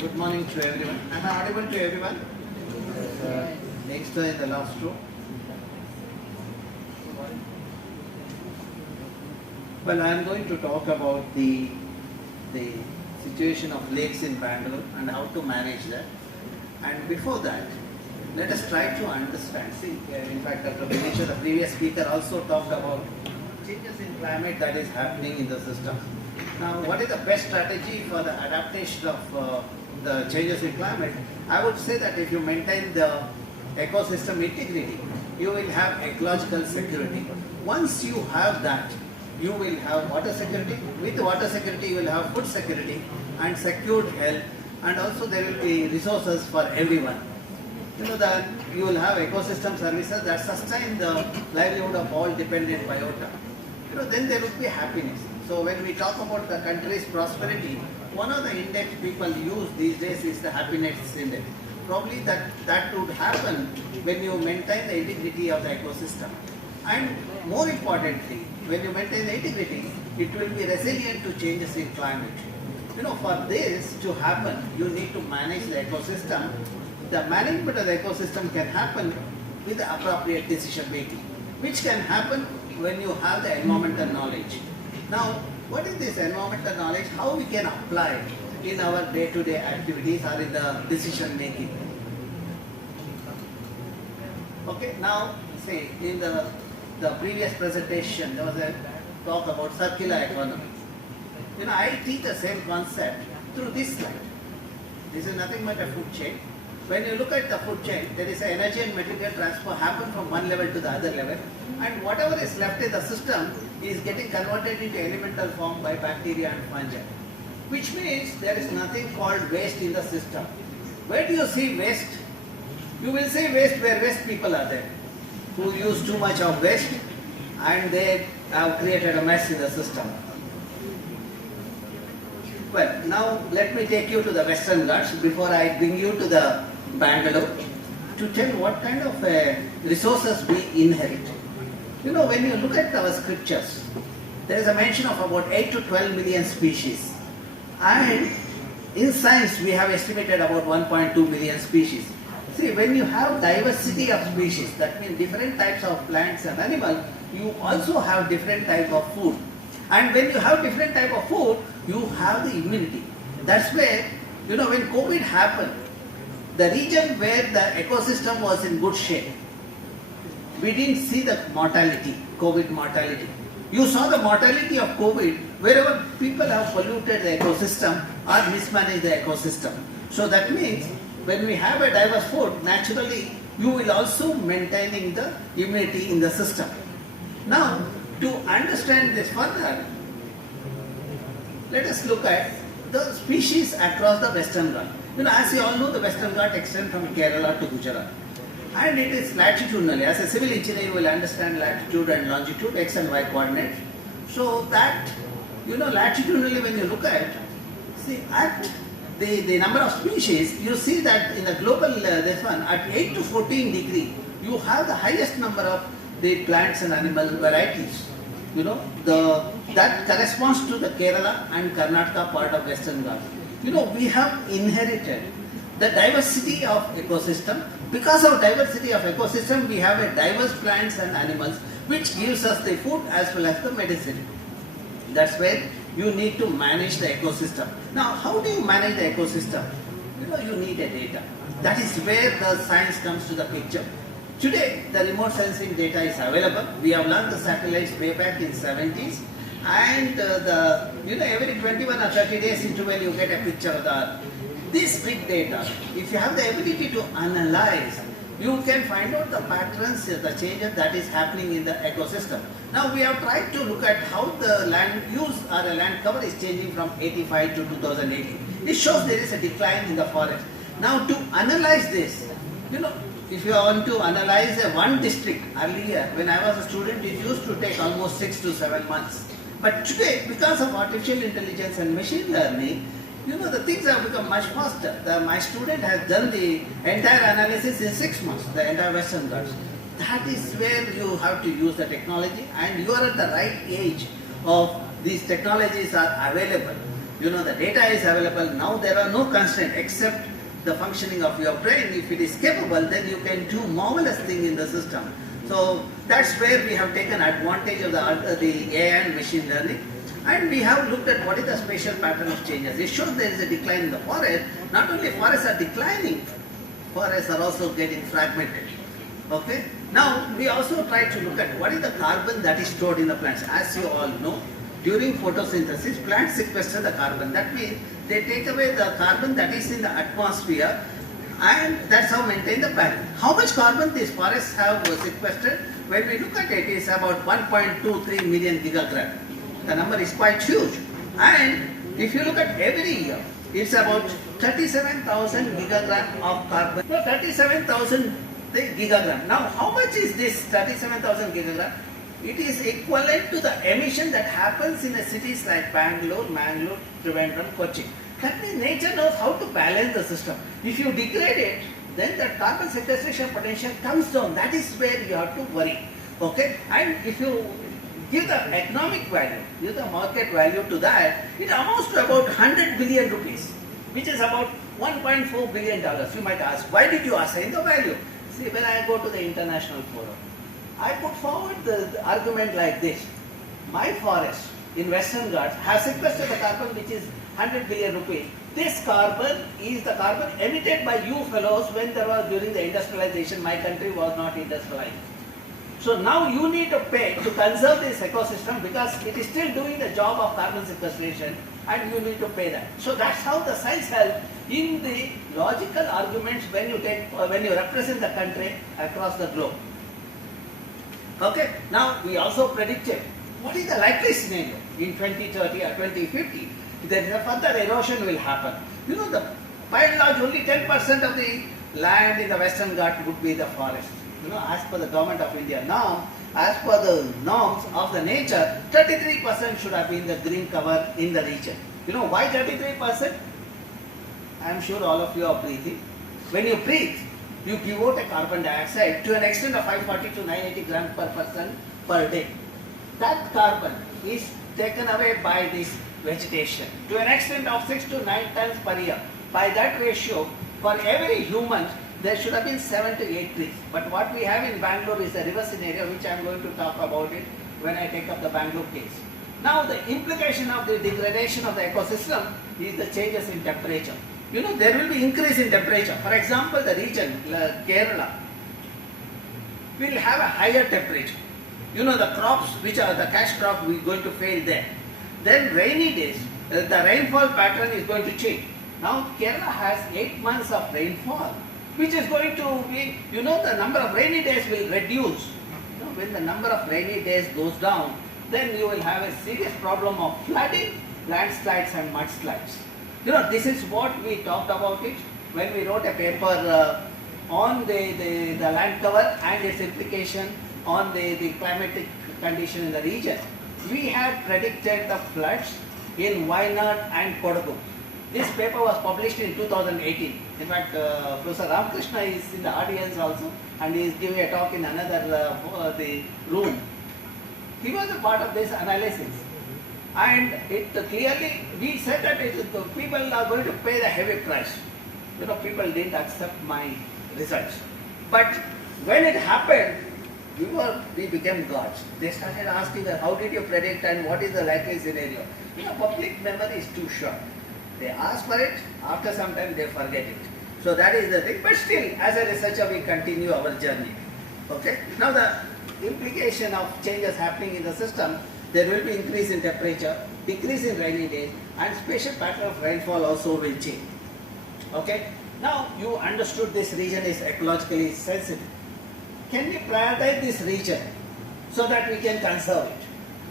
Good morning to everyone. Am I audible to everyone? Next in the last row. Well, I am going to talk about the situation of lakes in Bangalore and how to manage that. And before that, let us try to understand. See, in fact, Dr. Vegetation, the previous speaker, also talked about changes in climate that is happening in the system. Now, what is the best strategy for the adaptation of the changes in climate? I would say that if you maintain the ecosystem integrity, you will have ecological security. Once you have that, you will have water security. With water security, you will have food security and secured health, and also there will be resources for everyone. You know that you will have ecosystem services that sustain the livelihood of all dependent biota. You know, then there would be happiness. So when we talk about the country's prosperity, one of the index people use these days is the happiness index. Probably that would happen when you maintain the integrity of the ecosystem. And more importantly, when you maintain the integrity, it will be resilient to changes in climate. You know, for this to happen, you need to manage the ecosystem. The management of the ecosystem can happen with the appropriate decision making, which can happen when you have the environmental knowledge. Now, what is this environmental knowledge? How we can apply it in our day-to-day activities or in the decision making? Okay, now see, in the previous presentation, there was a talk about circular economy. You know, I teach the same concept through this slide. This is nothing but a food chain. When you look at the food chain, there is an energy and material transfer happen from one level to the other level, and whatever is left in the system is getting converted into elemental form by bacteria and fungi. Which means there is nothing called waste in the system. Where do you see waste? You will see waste where waste people are there, who use too much of waste and they have created a mess in the system. Well, now let me take you to the Western Ghats before I bring you to the Bangalore to tell what kind of resources we inherit. You know, when you look at our scriptures, there is a mention of about 8 to 12 million species. And in science, we have estimated about 1.2 million species. See, when you have diversity of species, that means different types of plants and animals, you also have different type of food. And when you have different type of food, you have the immunity. That's where, you know, when COVID happened, the region where the ecosystem was in good shape, we didn't see the mortality, COVID mortality. You saw the mortality of COVID wherever people have polluted the ecosystem or mismanaged the ecosystem. So that means when we have a diverse food, naturally you will also maintaining the immunity in the system. Now, to understand this further, let us look at the species across the Western Ghats. You know, as you all know, the Western Ghats extend from Kerala to Gujarat. And it is latitudinally. As a civil engineer, you will understand latitude and longitude, x and y coordinates. So that, you know, latitudinally when you look at, see, at the number of species, you see that in the global, this one, at 8 to 14 degree, you have the highest number of the plants and animal varieties. You know, that corresponds to the Kerala and Karnataka part of Western Ghats. You know, we have inherited the diversity of ecosystem. Because of diversity of ecosystem, we have a diverse plants and animals, which gives us the food as well as the medicine. That's where you need to manage the ecosystem. Now, how do you manage the ecosystem? You know, you need a data. That is where the science comes to the picture. Today, the remote sensing data is available. We have launched the satellites way back in 70s, and you know, every 21 or 30 days interval you get a picture of the Earth. This big data, if you have the ability to analyze, you can find out the patterns, the changes that is happening in the ecosystem. Now we have tried to look at how the land use or the land cover is changing from 85 to 2018. It shows there is a decline in the forest. Now to analyze this, you know, if you want to analyze one district earlier, when I was a student, it used to take almost 6 to 7 months. But today, because of artificial intelligence and machine learning, you know, the things have become much faster. My student has done the entire analysis in 6 months, the entire Western Ghats. That is where you have to use the technology, and you are at the right age of these technologies are available. You know, the data is available. Now there are no constraints except the functioning of your brain. If it is capable, then you can do marvelous thing in the system. So that's where we have taken advantage of the AI and machine learning. And we have looked at what is the spatial pattern of changes. It shows there is a decline in the forest. Not only forests are declining, forests are also getting fragmented. Okay. Now we also try to look at what is the carbon that is stored in the plants. As you all know, during photosynthesis, plants sequester the carbon. That means they take away the carbon that is in the atmosphere, and that's how maintain the balance. How much carbon these forests have sequestered? When we look at it, it's about 1.23 million gigagram. The number is quite huge. And if you look at every year, it's about 37,000 gigagram of carbon. No, 37,000 gigagram. Now, how much is this 37,000 gigagram? It is equivalent to the emission that happens in the cities like Bangalore, Mangalore, Trivandrum, Kochi. That means nature knows how to balance the system. If you degrade it, then the carbon sequestration potential comes down. That is where you have to worry. Okay? And if you give the economic value, give the market value to that, it amounts to about 100 billion rupees, which is about $1.4 billion. You might ask, why did you assign the value? See, when I go to the international forum, I put forward the argument like this. My forest in Western Ghats has sequestered the carbon which is 100 billion rupees. This carbon is the carbon emitted by you fellows when there was during the industrialization. My country was not industrialized. So now you need to pay to conserve this ecosystem because it is still doing the job of carbon sequestration, and you need to pay that. So that's how the science helps in the logical arguments when you represent the country across the globe. Okay, now we also predicted what is the likely scenario in 2030 or 2050. Then further erosion will happen. You know, by and large only 10% of the land in the Western Ghats would be the forest. You know, as per the government of India now, as per the norms of the nature, 33% should have been the green cover in the region. You know why 33%? I am sure all of you are breathing. When you breathe, you give out a carbon dioxide to an extent of 540 to 980 grams per person per day. That carbon is taken away by this vegetation to an extent of 6 to 9 tons per year. By that ratio, for every human, there should have been 7 to 8 trees. But what we have in Bangalore is the reverse scenario, which I am going to talk about it when I take up the Bangalore case. Now, the implication of the degradation of the ecosystem is the changes in temperature. You know, there will be increase in temperature. For example, the region, Kerala, will have a higher temperature. You know, the crops, which are the cash crop, will going to fail there. Then rainy days, the rainfall pattern is going to change. Now, Kerala has 8 months of rainfall, which is going to be, you know, the number of rainy days will reduce. You know, when the number of rainy days goes down, then you will have a serious problem of flooding, landslides and mudslides. You know, this is what we talked about it when we wrote a paper on the land cover and its implication on the climatic condition in the region. We had predicted the floods in Wayanad and Kodagu. This paper was published in 2018. In fact, Professor Ramakrishna is in the audience also, and he is giving a talk in another the room. He was a part of this analysis. And it clearly, we said that people are going to pay the heavy price. You know, people didn't accept my results. But when it happened, we became gods. They started asking us, how did you predict and what is the likely scenario? You know, public memory is too short. They ask for it, after some time they forget it. So that is the thing. But still, as a researcher, we continue our journey. Okay? Now the implication of changes happening in the system, there will be increase in temperature, decrease in rainy days, and spatial pattern of rainfall also will change. Okay? Now you understood this region is ecologically sensitive. Can we prioritize this region so that we can conserve it?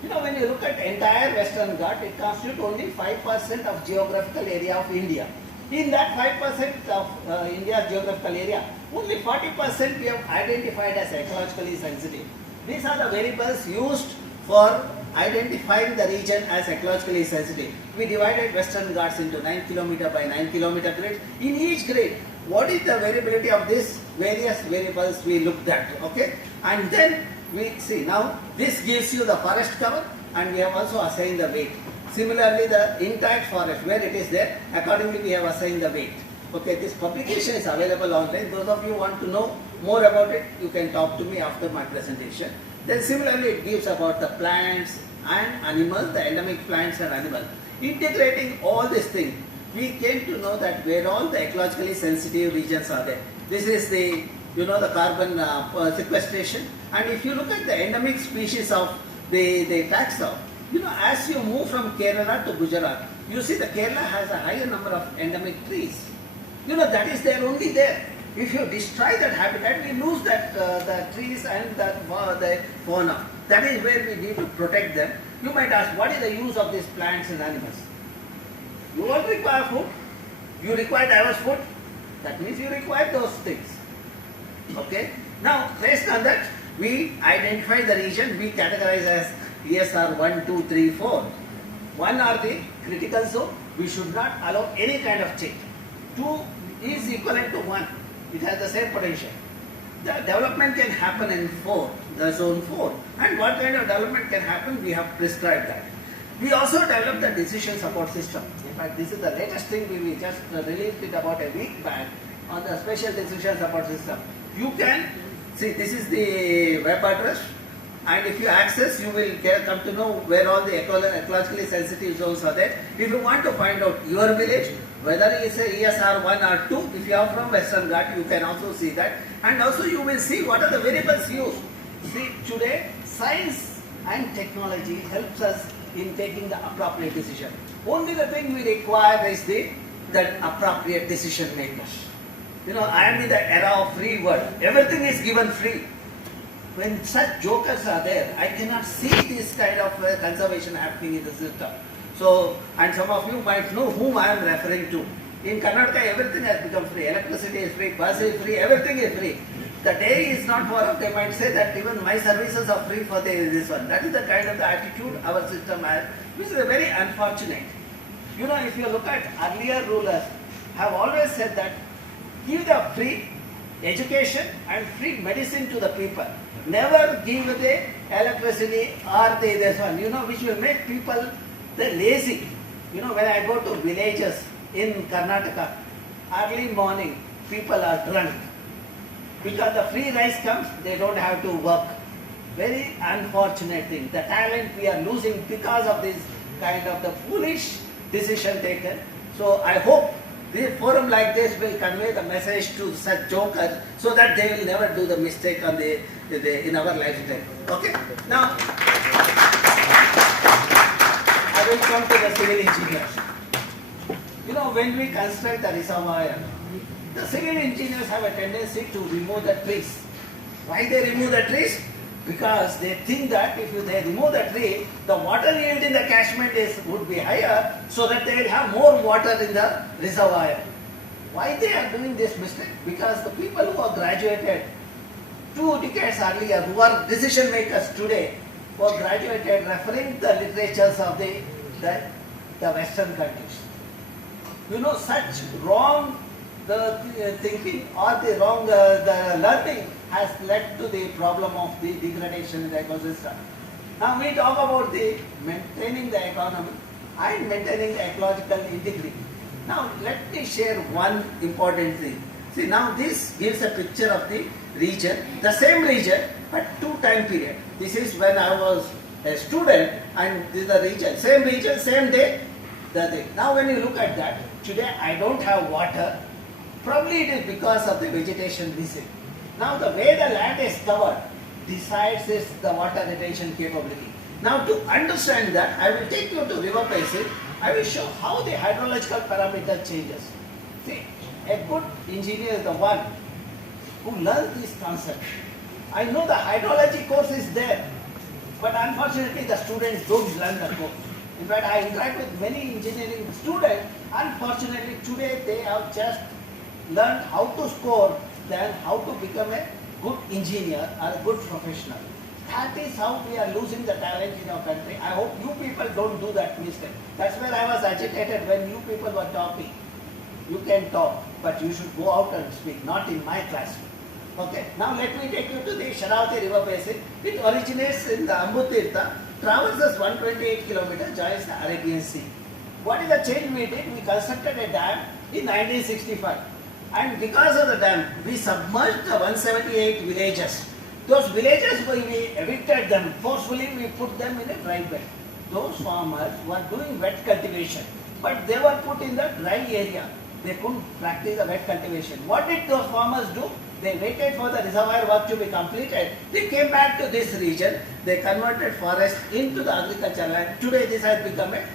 You know, when you look at entire Western Ghats, it constitutes only 5% of geographical area of India. In that 5% of India's geographical area, only 40% we have identified as ecologically sensitive. These are the variables used for identifying the region as ecologically sensitive. We divided Western Ghats into 9 km by 9 km grids. In each grid, what is the variability of these various variables we looked at, okay? And then we see, now this gives you the forest cover, and we have also assigned the weight. Similarly, the intact forest, where it is there, accordingly we have assigned the weight. Okay, this publication is available online. Those of you who want to know more about it, you can talk to me after my presentation. Then similarly, it gives about the plants and animals, the endemic plants and animals. Integrating all these things, we came to know that where all the ecologically sensitive regions are there. This is the, the carbon sequestration. And if you look at the endemic species of the taxa, as you move from Kerala to Gujarat, you see the Kerala has a higher number of endemic trees. That is there only there. If you destroy that habitat, we lose that the trees and the fauna. That is where we need to protect them. You might ask, what is the use of these plants and animals? You all require food. You require diverse food. That means you require those things. Okay? Now, based on that, we identify the region we categorize as ESR 1, 2, 3, 4. 1 are the critical zone. We should not allow any kind of change. 2 is equivalent to 1. It has the same potential. The development can happen in 4, the zone 4. And what kind of development can happen, we have prescribed that. We also developed the decision support system. In fact, this is the latest thing we just released it about a week back on the special decision support system. You can see this is the web address, and if you access, you will come to know where all the ecologically sensitive zones are there. If you want to find out your village, whether it's a ESR 1 or 2, if you are from Western Ghat, you can also see that. And also you will see what are the variables used. See, today science and technology helps us in taking the appropriate decision. Only the thing we require is that appropriate decision makers. I am in the era of free world. Everything is given free. When such jokers are there, I cannot see this kind of conservation happening in the system. So, and some of you might know whom I am referring to. In Karnataka, everything has become free. Electricity is free, bus is free, everything is free. The day is not for us. They might say that even my services are free for this one. That is the kind of the attitude our system has, which is very unfortunate. If you look at earlier rulers, have always said that give the free education and free medicine to the people. Never give the electricity or this one, which will make people lazy. When I go to villages in Karnataka, early morning, people are drunk. Because the free rice comes, they don't have to work. Very unfortunate thing. The talent we are losing because of this kind of the foolish decision taken. So I hope the forum like this will convey the message to such jokers so that they will never do the mistake on in our lifetime. Okay? Now, I will come to the civil engineers. When we construct the reservoir, the civil engineers have a tendency to remove the trees. Why they remove the trees? Because they think that if they remove the tree, the water yield in the catchment would be higher, so that they will have more water in the reservoir. Why they are doing this mistake? Because the people who are graduated 2 decades earlier, who are decision makers today, who are graduated referring the literatures of the Western countries. Such wrong thinking or the wrong the learning has led to the problem of the degradation in the ecosystem. Now we talk about the maintaining the economy and maintaining the ecological integrity. Now let me share one important thing. See, now this gives a picture of the region, the same region but 2 time period. This is when I was a student, and this is the region, same day, the thing. Now when you look at that, today I don't have water. Probably it is because of the vegetation missing. Now the way the land is covered decides the water retention capability. Now to understand that, I will take you to river basin. I will show how the hydrological parameter changes. See, a good engineer is the one who learns this concept. I know the hydrology course is there, but unfortunately the students don't learn the course. In fact, I interact with many engineering students. Unfortunately, today they have just learned how to score than how to become a good engineer or a good professional. That is how we are losing the talent in our country. I hope you people don't do that mistake. That's where I was agitated when you people were talking. You can talk, but you should go out and speak, not in my classroom. Okay, now let me take you to the Sharavati river basin. It originates in the Ambutirtha traverses 128 kilometers, joins the Arabian Sea. What is the change we did? We constructed a dam in 1965. And because of the dam, we submerged the 178 villages. Those villages, we evicted them. Forcefully, we put them in a dry bed. Those farmers were doing wet cultivation, but they were put in the dry area. They couldn't practice the wet cultivation. What did those farmers do? They waited for the reservoir work to be completed. They came back to this region. They converted forest into the agricultural land. Today, this has become a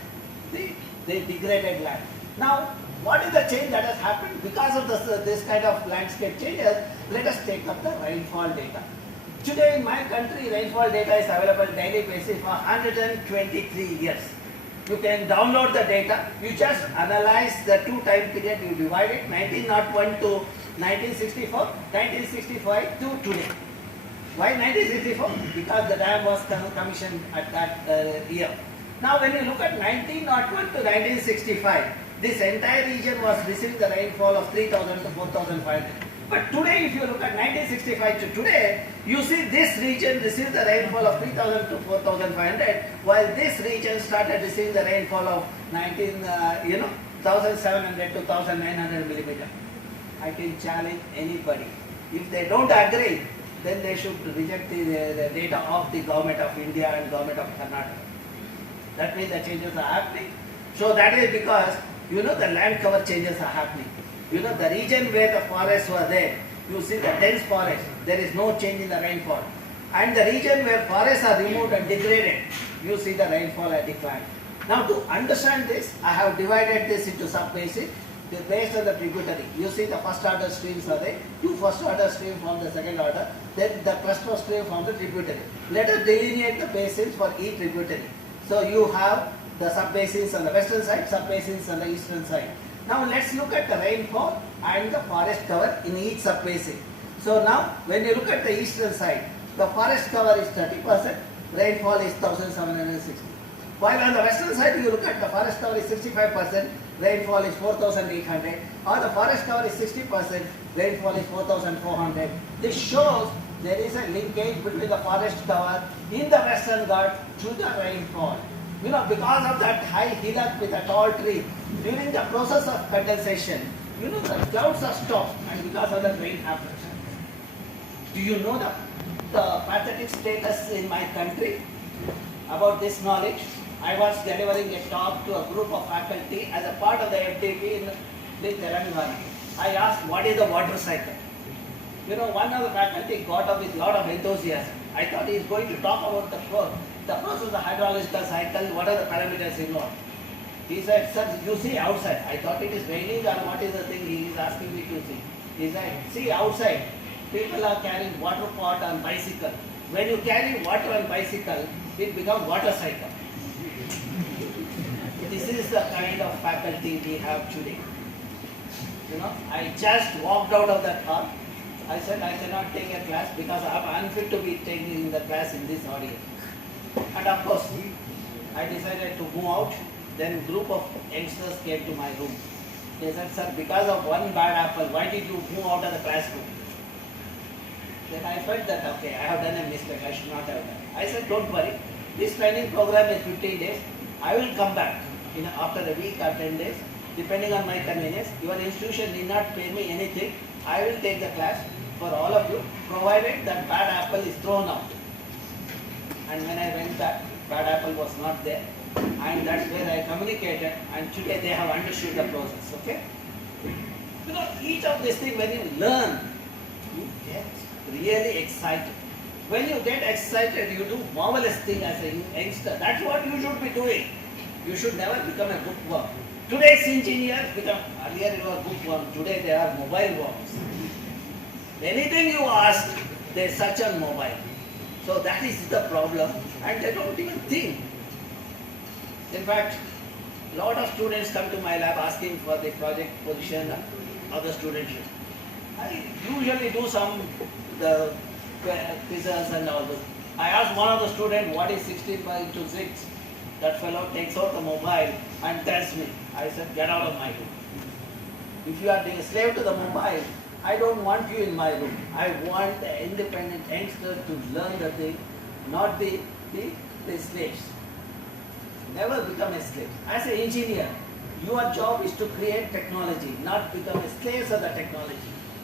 the degraded land. Now, what is the change that has happened because of this kind of landscape changes? Let us take up the rainfall data. Today in my country, rainfall data is available daily basis for 123 years. You can download the data. You just analyze the two time period. You divide it 1901 to 1964, 1965 to today. Why 1964? Because the dam was commissioned at that year. Now when you look at 1901 to 1965, this entire region was receiving the rainfall of 3,000 to 4,500. But today, if you look at 1965 to today, you see this region received the rainfall of 3,000 to 4,500, while this region started receiving the rainfall of 1,700 to 1,900 millimeter. I can challenge anybody. If they don't agree, then they should reject the data of the government of India and government of Karnataka. That means the changes are happening. So that is because, the land cover changes are happening. The region where the forests were there, you see the dense forest, there is no change in the rainfall. And the region where forests are removed and degraded, you see the rainfall has declined. Now to understand this, I have divided this into sub-basin based on the tributary. You see the first order streams are there, two first order streams from the second order, then the cluster stream from the tributary. Let us delineate the basins for each tributary. So you have the sub-basins on the western side, sub-basins on the eastern side. Now let's look at the rainfall and the forest cover in each sub-basin. So now when you look at the eastern side, the forest cover is 30%, rainfall is 1,760. While on the western side you look at the forest cover is 65%, rainfall is 4,800, or the forest cover is 60%, rainfall is 4,400. This shows there is a linkage between the forest cover in the Western Ghats to the rainfall. Because of that high hillock with a tall tree, during the process of condensation, the clouds are stopped and because of that rain happens. Do you know the pathetic status in my country about this knowledge? I was delivering a talk to a group of faculty as a part of the FDP in Telangana. I asked, what is the water cycle? One of the faculty got up with a lot of enthusiasm. I thought he is going to talk about the process of the hydrological cycle, what are the parameters involved. He said, sir, you see outside. I thought it is raining or what is the thing he is asking me to see. He said, see outside, people are carrying water pot on bicycle. When you carry water on bicycle, it becomes water cycle. This is the kind of faculty we have today. I just walked out of that hall. I said I cannot take a class because I am unfit to be taking the class in this audience. And of course, I decided to move out. Then group of youngsters came to my room. They said, sir, because of one bad apple, why did you move out of the classroom? Then I felt that, okay, I have done a mistake, I should not have done. I said, don't worry, this training program is 15 days. I will come back after a week or 10 days, depending on my convenience. Your institution need not pay me anything. I will take the class for all of you, provided that bad apple is thrown out. And when I went back, bad apple was not there. And that's where I communicated, and today they have understood the process, okay? Each of these things, when you learn, you get really excited. When you get excited, you do marvelous things as a youngster. That's what you should be doing. You should never become a bookworm. Today's engineers earlier it was bookworm, today they are mobile worms. Anything you ask, they search on mobile. So that is the problem, and they don't even think. In fact, a lot of students come to my lab asking for the project position of the studentship. I usually do the quizzes and all this. I asked one of the students, what is 16/6? That fellow takes out the mobile and tells me. I said, get out of my room. If you are being a slave to the mobile, I don't want you in my room. I want the independent youngster to learn the thing, not the the slaves. Never become a slave. As an engineer, your job is to create technology, not become a slaves of the technology.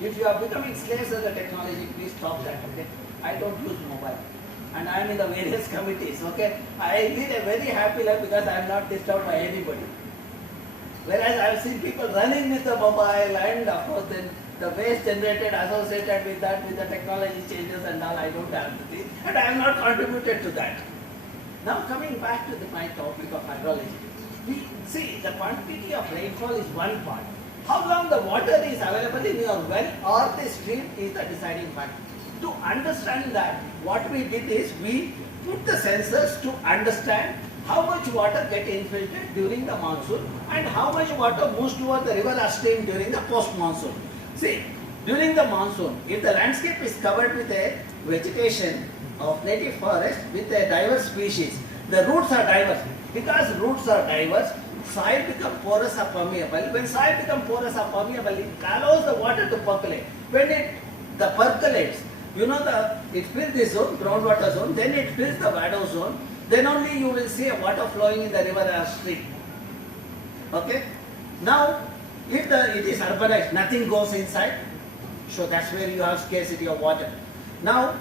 If you are becoming slaves of the technology, please stop that, okay? I don't use mobile. And I am in the various committees, okay? I lead a very happy life because I am not disturbed by anybody. Whereas I have seen people running with the mobile, and of course then the waste generated associated with that, with the technology changes and all, I don't have to see. And I have not contributed to that. Now coming back to my topic of hydrology. We see the quantity of rainfall is one part. How long the water is available in your well or the stream is the deciding factor. To understand that, what we did is we put the sensors to understand how much water gets infiltrated during the monsoon and how much water moves towards the river or stream during the post-monsoon. See, during the monsoon, if the landscape is covered with a vegetation of native forest with a diverse species, the roots are diverse. Because roots are diverse, soil becomes porous or permeable. When soil becomes porous or permeable, it allows the water to percolate. When it percolates, it fills this zone, groundwater zone, then it fills the vado zone, then only you will see a water flowing in the river or stream. Okay? Now, if it is urbanized, nothing goes inside, so that's where you have scarcity of water. Now,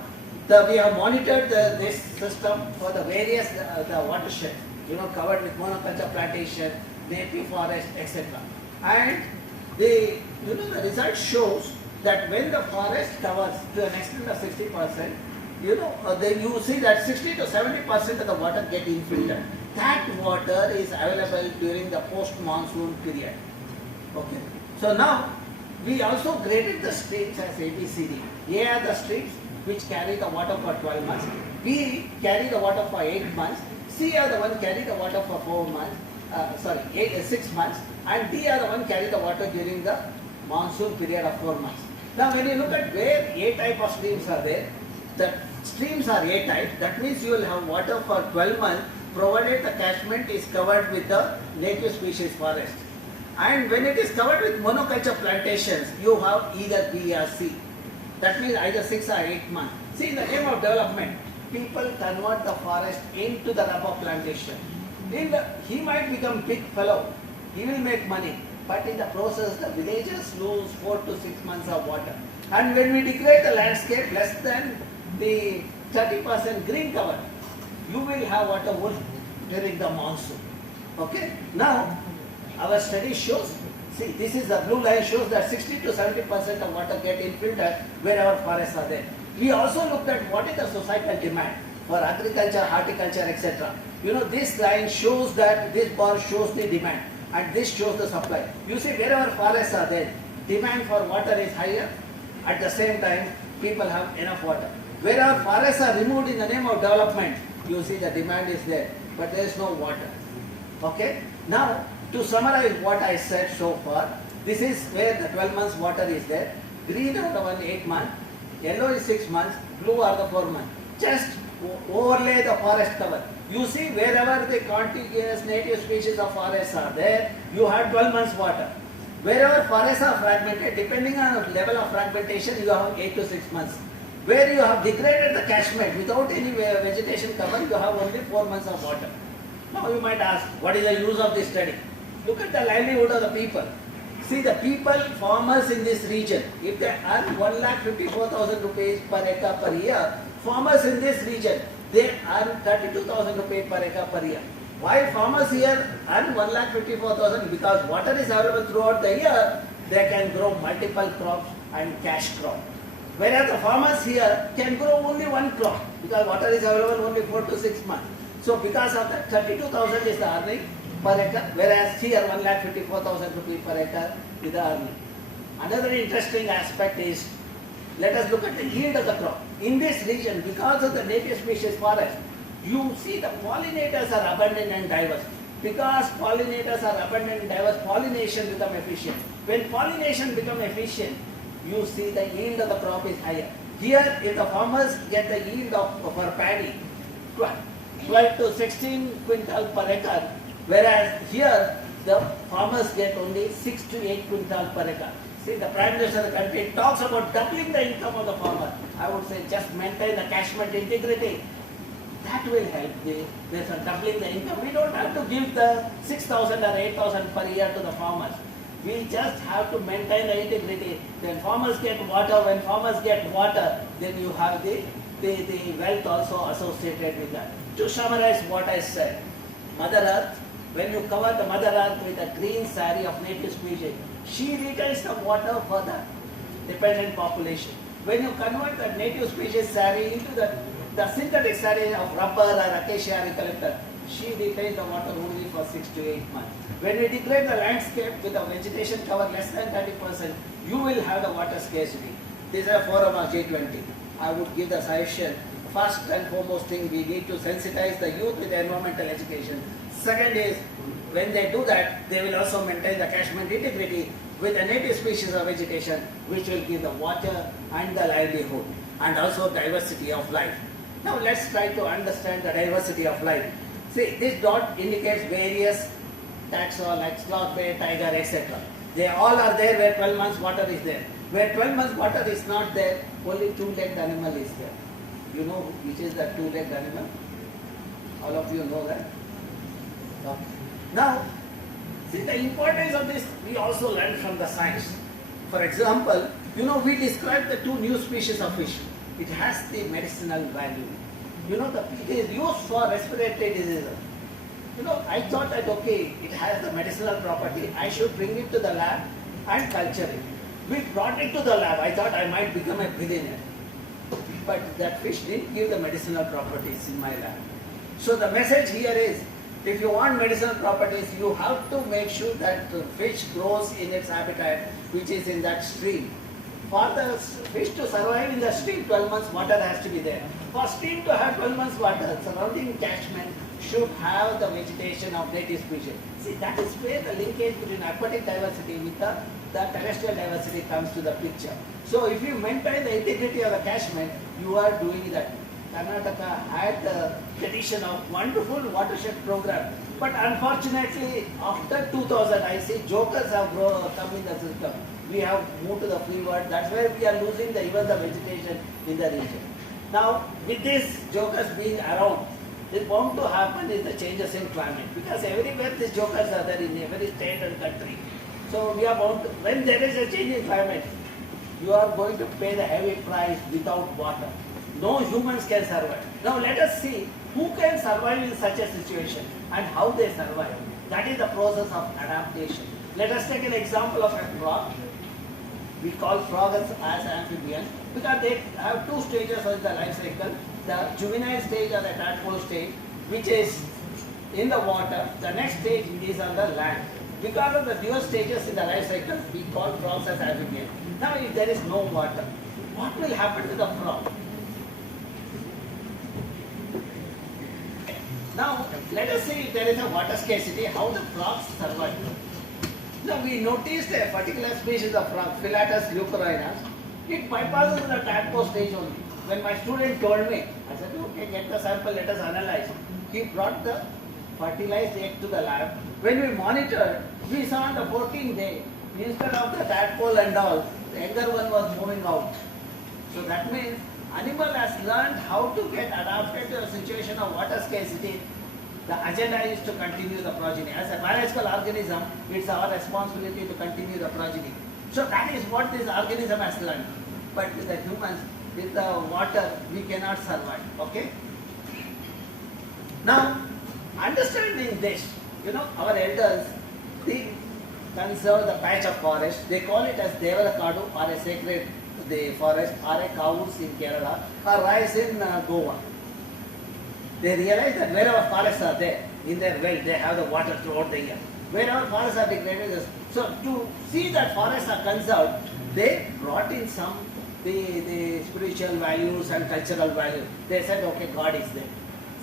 we have monitored this system for the various the watersheds, covered with monoculture plantation, native forest, etc. And the result shows that when the forest covers to an extent of 60%, then you see that 60 to 70% of the water get infiltrated. That water is available during the post-monsoon period. Okay. So now we also graded the streams as ABCD. A are the streams which carry the water for 12 months. B carry the water for 8 months. C are the one carry the water for 6 months. And D are the one carry the water during the monsoon period of 4 months. Now when you look at where A type of streams are there, the streams are A type. That means you will have water for 12 months provided the catchment is covered with the native species forest. And when it is covered with monoculture plantations, you have either B or C. That means either 6 or 8 months. See, in the name of development, people convert the forest into the rubber plantation. He might become big fellow, he will make money, but in the process the villagers lose 4 to 6 months of water. And when we degrade the landscape less than the 30% green cover, you will have water wolf during the monsoon. Okay? Now, our study shows, see, this is the blue line shows that 60 to 70% of water get infiltrated wherever forests are there. We also looked at what is the societal demand for agriculture, horticulture, etc. This line shows that this bar shows the demand and this shows the supply. You see, wherever forests are there, demand for water is higher. At the same time, people have enough water. Wherever forests are removed in the name of development, you see the demand is there, but there is no water. Okay? Now, to summarize what I said so far, this is where the 12 months water is there. Green are the 8 months, yellow is 6 months, blue are the 4 months. Just overlay the forest cover. You see, wherever the contiguous native species of forests are there, you have 12 months water. Wherever forests are fragmented, depending on the level of fragmentation, you have 8 to 6 months. Where you have degraded the catchment without any vegetation cover, you have only 4 months of water. Now you might ask, what is the use of this study? Look at the livelihood of the people. See, the people, farmers in this region, if they earn 1,54,000 rupees per acre per year, farmers in this region, they earn 32,000 rupees per acre per year. Why farmers here earn 1,54,000? Because water is available throughout the year, they can grow multiple crops and cash crop. Whereas the farmers here can grow only one crop because water is available only 4 to 6 months. So because of that, 32,000 is the earning per acre, whereas here 1,54,000 rupees per acre is the earning. Another interesting aspect is, let us look at the yield of the crop. In this region, because of the native species forest, you see the pollinators are abundant and diverse. Because pollinators are abundant and diverse, pollination becomes efficient. When pollination becomes efficient, you see the yield of the crop is higher. Here, if the farmers get the yield for paddy, 12 to 16 quintal per acre, whereas here the farmers get only 6 to 8 quintal per acre. See, the Prime Minister of the country talks about doubling the income of the farmer. I would say just maintain the catchment integrity. that will help there's a doubling the income. We don't have to give the 6,000 or 8,000 per year to the farmers. We just have to maintain the integrity. When farmers get water, then you have the wealth also associated with that. To summarize what I said, Mother Earth, when you cover the Mother Earth with a green saree of native species, she retains the water for the dependent population. When you convert the native species saree into the synthetic saree of rubber or acacia eucalyptus, she retains the water only for 6 to 8 months. When we degrade the landscape with a vegetation cover less than 30%, you will have the water scarcity. This is a forum of G20. I would give the suggestion, first and foremost thing, we need to sensitize the youth with environmental education. Second is, when they do that, they will also maintain the catchment integrity with a native species of vegetation, which will give the water and the livelihood, and also diversity of life. Now let's try to understand the diversity of life. See, this dot indicates various taxa like sloth bear, tiger, etc. They all are there where 12 months water is there. Where 12 months water is not there, only two-legged animal is there. You know which is the two-legged animal? All of you know that? Okay. Now, see the importance of this, we also learned from the science. For example, we described the 2 new species of fish. It has the medicinal value. It is used for respiratory diseases. I thought that okay, it has the medicinal property. I should bring it to the lab and culture it. We brought it to the lab. I thought I might become a billionaire. But that fish didn't give the medicinal properties in my lab. So the message here is, if you want medicinal properties, you have to make sure that the fish grows in its habitat, which is in that stream. For the fish to survive in the stream, 12 months water has to be there. For stream to have 12 months water, surrounding catchment should have the vegetation of native species. See, that is where the linkage between aquatic diversity with the terrestrial diversity comes to the picture. So if you maintain the integrity of the catchment, you are doing that. Karnataka had the tradition of wonderful watershed program. But unfortunately, after 2000, I see jokers have come in the system. We have moved to the free world. That's where we are losing even the vegetation in the region. Now, with these jokers being around, it's bound to happen is the changes in climate. Because everywhere these jokers are there in every state and country. So we are bound to, when there is a change in climate, you are going to pay the heavy price without water. No humans can survive. Now let us see who can survive in such a situation and how they survive. That is the process of adaptation. Let us take an example of a frog. We call frogs as amphibians because they have 2 stages of the life cycle. The juvenile stage or the tadpole stage, which is in the water. The next stage is on the land. Because of the dual stages in the life cycle, we call frogs as amphibians. Now if there is no water, what will happen to the frog? Now, let us see if there is a water scarcity, how the frogs survive. Now, we noticed a particular species of frog, Philatus leucorinus. It bypasses the tadpole stage only. When my student told me, I said, okay, get the sample, let us analyze. He brought the fertilized egg to the lab. When we monitored, we saw on the 14th day, instead of the tadpole and all, the younger one was moving out. So that means animal has learned how to get adapted to a situation of water scarcity. The agenda is to continue the progeny. As a biological organism, it's our responsibility to continue the progeny. So that is what this organism has learned. But with the humans, with the water, we cannot survive. Okay? Now, understanding this, our elders, they conserve the patch of forest. They call it as Devalacado or a sacred forest, or a cows in Kerala, or rice in Goa. They realize that wherever forests are there, in their well, they have the water throughout the year. Wherever forests are degraded, so to see that forests are conserved, they brought in some the spiritual values and cultural values. They said, okay, God is there.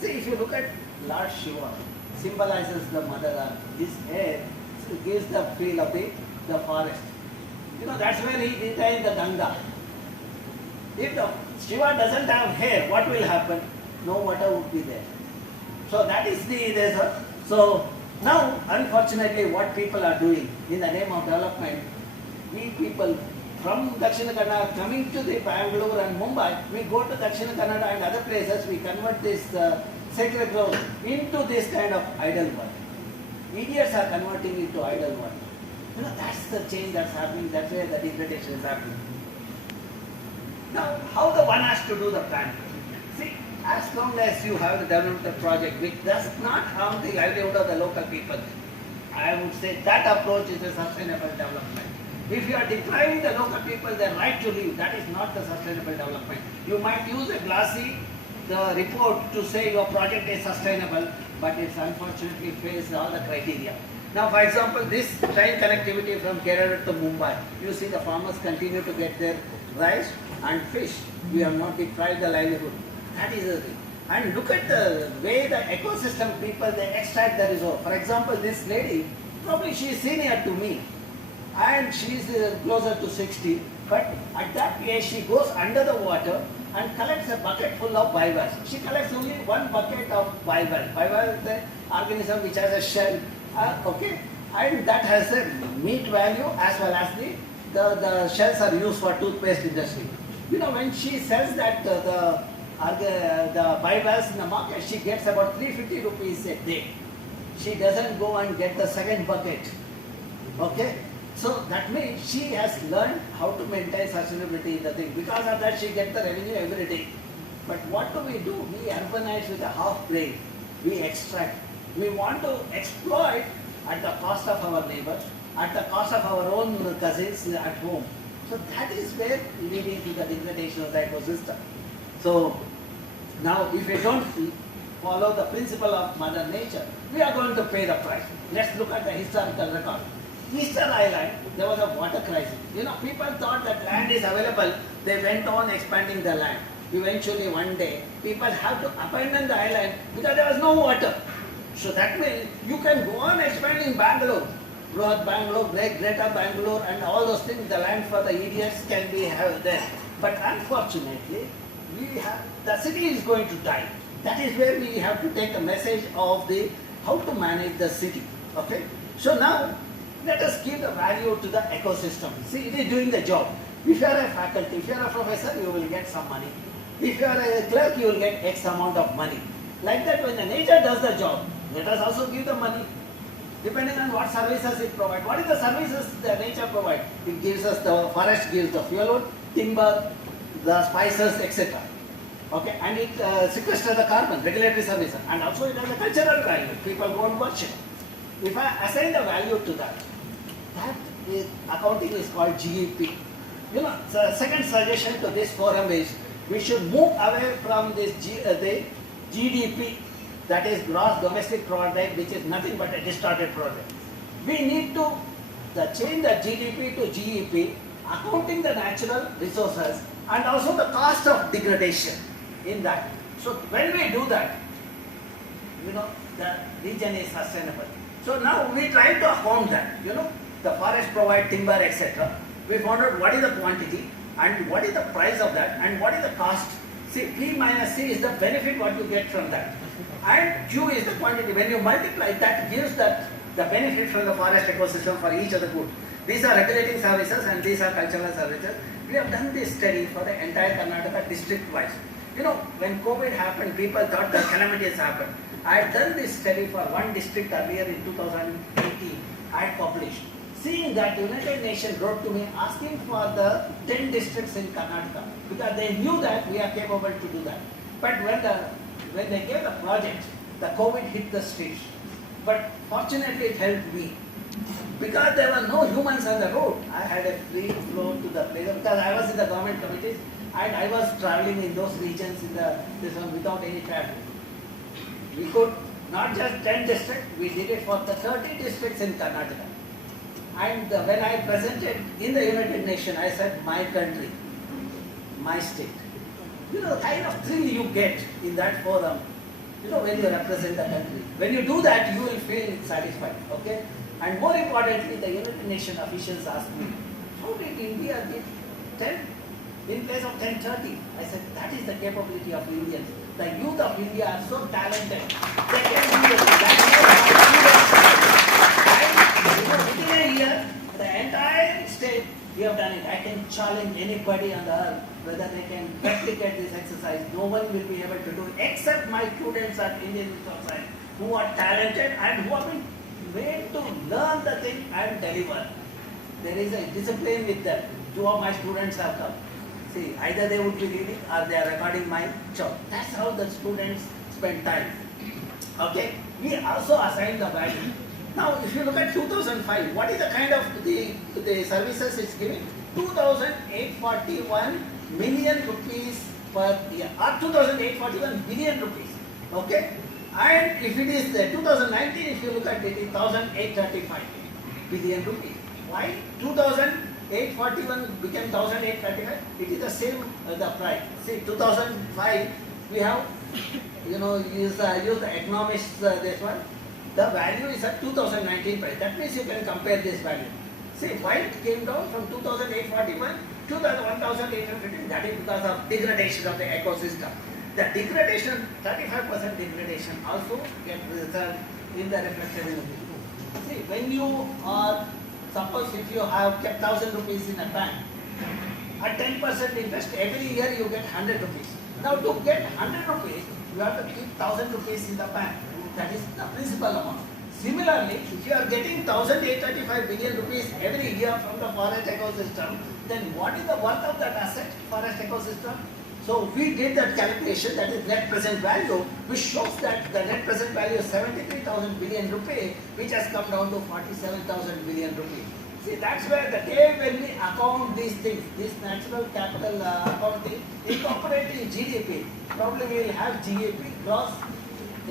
See, if you look at Lord Shiva, symbolizes the Mother Earth. His hair gives the feel of the forest. That's where he retained the Ganga. If the Shiva doesn't have hair, what will happen? No water would be there. So that is so now, unfortunately, what people are doing in the name of development, we people from Dakshina Kannada coming to the Bangalore and Mumbai, we go to Dakshina Kannada and other places, we convert this sacred growth into this kind of idle one. Idiots are converting it to idle one. That's the change that's happening, that's where the degradation is happening. Now, how the one has to do the plan? See, as long as you have developed a project which does not harm the livelihood of the local people, I would say that approach is a sustainable development. If you are depriving the local people their right to live, that is not the sustainable development. You might use a glossy report to say your project is sustainable, but it unfortunately fails all the criteria. Now, for example, this train connectivity from Kerala to Mumbai, you see the farmers continue to get their rice and fish. We have not deprived the livelihood. That is the thing. And look at the way the ecosystem people, they extract the resource. For example, this lady, probably she is senior to me, and she is closer to 60, but at that age she goes under the water and collects a bucket full of bivalves. She collects only one bucket of bivalve. Bivalve is the organism which has a shell, okay, and that has a meat value as well as the shells are used for toothpaste industry. When she sells that the bivalves in the market, she gets about 350 rupees a day. She doesn't go and get the second bucket. Okay? So that means she has learned how to maintain sustainability in the thing. Because of that, she gets the revenue every day. But what do? We urbanize with a half brain. We extract. We want to exploit at the cost of our neighbors, at the cost of our own cousins at home. So that is where leading to the degradation of the ecosystem. So now if we don't follow the principle of Mother Nature, we are going to pay the price. Let's look at the historical record. Easter Island, there was a water crisis. People thought that land is available. They went on expanding the land. Eventually one day, people have to abandon the island because there was no water. So that means you can go on expanding Bangalore. Bangalore, Greater Bangalore and all those things, the land for the idiots can be held there. But unfortunately, the city is going to die. That is where we have to take a message of how to manage the city. Okay? So now, let us give the value to the ecosystem. See, it is doing the job. If you are a faculty, if you are a professor, you will get some money. If you are a clerk, you will get X amount of money. Like that, when the nature does the job, let us also give the money. Depending on what services it provides. What is the services the nature provides? It gives us the forest, gives the fuel wood, timber, the spices, etc. Okay, and it sequesters the carbon, regulatory services, and also it has a cultural value. People go and worship. If I assign the value to that accounting is called GEP. The second suggestion to this forum is we should move away from this the GDP, that is gross domestic product, which is nothing but a distorted product. We need to change the GDP to GEP, accounting the natural resources and also the cost of degradation in that. So when we do that, the region is sustainable. So now we try to account that, the forest provide timber, etc. We found out what is the quantity and what is the price of that and what is the cost. See, P minus C is the benefit what you get from that. And Q is the quantity. When you multiply, that gives the benefit from the forest ecosystem for each of the good. These are regulating services and these are cultural services. We have done this study for the entire Karnataka district-wise. When COVID happened, people thought the calamities happened. I had done this study for one district earlier in 2018. I had published. Seeing that, United Nations wrote to me asking for the 10 districts in Karnataka because they knew that we are capable to do that. But when they gave the project, the COVID hit the streets. But fortunately, it helped me. Because there were no humans on the road, I had a free flow to the place because I was in the government committees and I was traveling in those regions without any travel. We could not just 10 districts, we did it for the 30 districts in Karnataka. And when I presented in the United Nations, I said, my country, my state. The kind of thrill you get in that forum, when you represent the country. When you do that, you will feel satisfied, okay? And more importantly, the United Nations officials asked me, how did India get 10 in place of 1030? I said, that is the capability of Indians. The youth of India are so talented. They can do it. And within a year, the entire state We have done it. I can challenge anybody on the earth whether they can replicate this exercise. No one will be able to do it except my students at Indian Institute of Science who are talented and who have been made to learn the thing and deliver. There is a discipline with them. Two of my students have come. See, either they would be reading or they are recording my job. That's how the students spend time. Okay, we also assign the value. Now, if you look at 2005, what is the kind of the services it's giving? 2,841 million rupees per year, or 2,841 billion rupees. Okay, and if it is 2019, if you look at it, 1,835 billion rupees. Why 2,841 became 1,835? It is the same the price. See, 2005 we have, use the economists this one. The value is at 2019 price. That means you can compare this value. See, why it came down from 2,841 to the 1,815? That is because of degradation of the ecosystem. The degradation, 35% degradation also gets result in the reflected energy. See, when you are, suppose if you have kept 1,000 rupees in a bank, at 10% interest, every year you get 100 rupees. Now to get 100 rupees, you have to keep 1,000 rupees in the bank. That is the principal amount. Similarly, if you are getting 1,835 billion rupees every year from the forest ecosystem, then what is the worth of that asset, forest ecosystem? So we did that calculation, that is net present value, which shows that the net present value is 73,000 billion rupees, which has come down to 47,000 billion rupees. See, that's where the day when we account these things, this natural capital accounting, incorporating GDP, probably we will have GAP, gross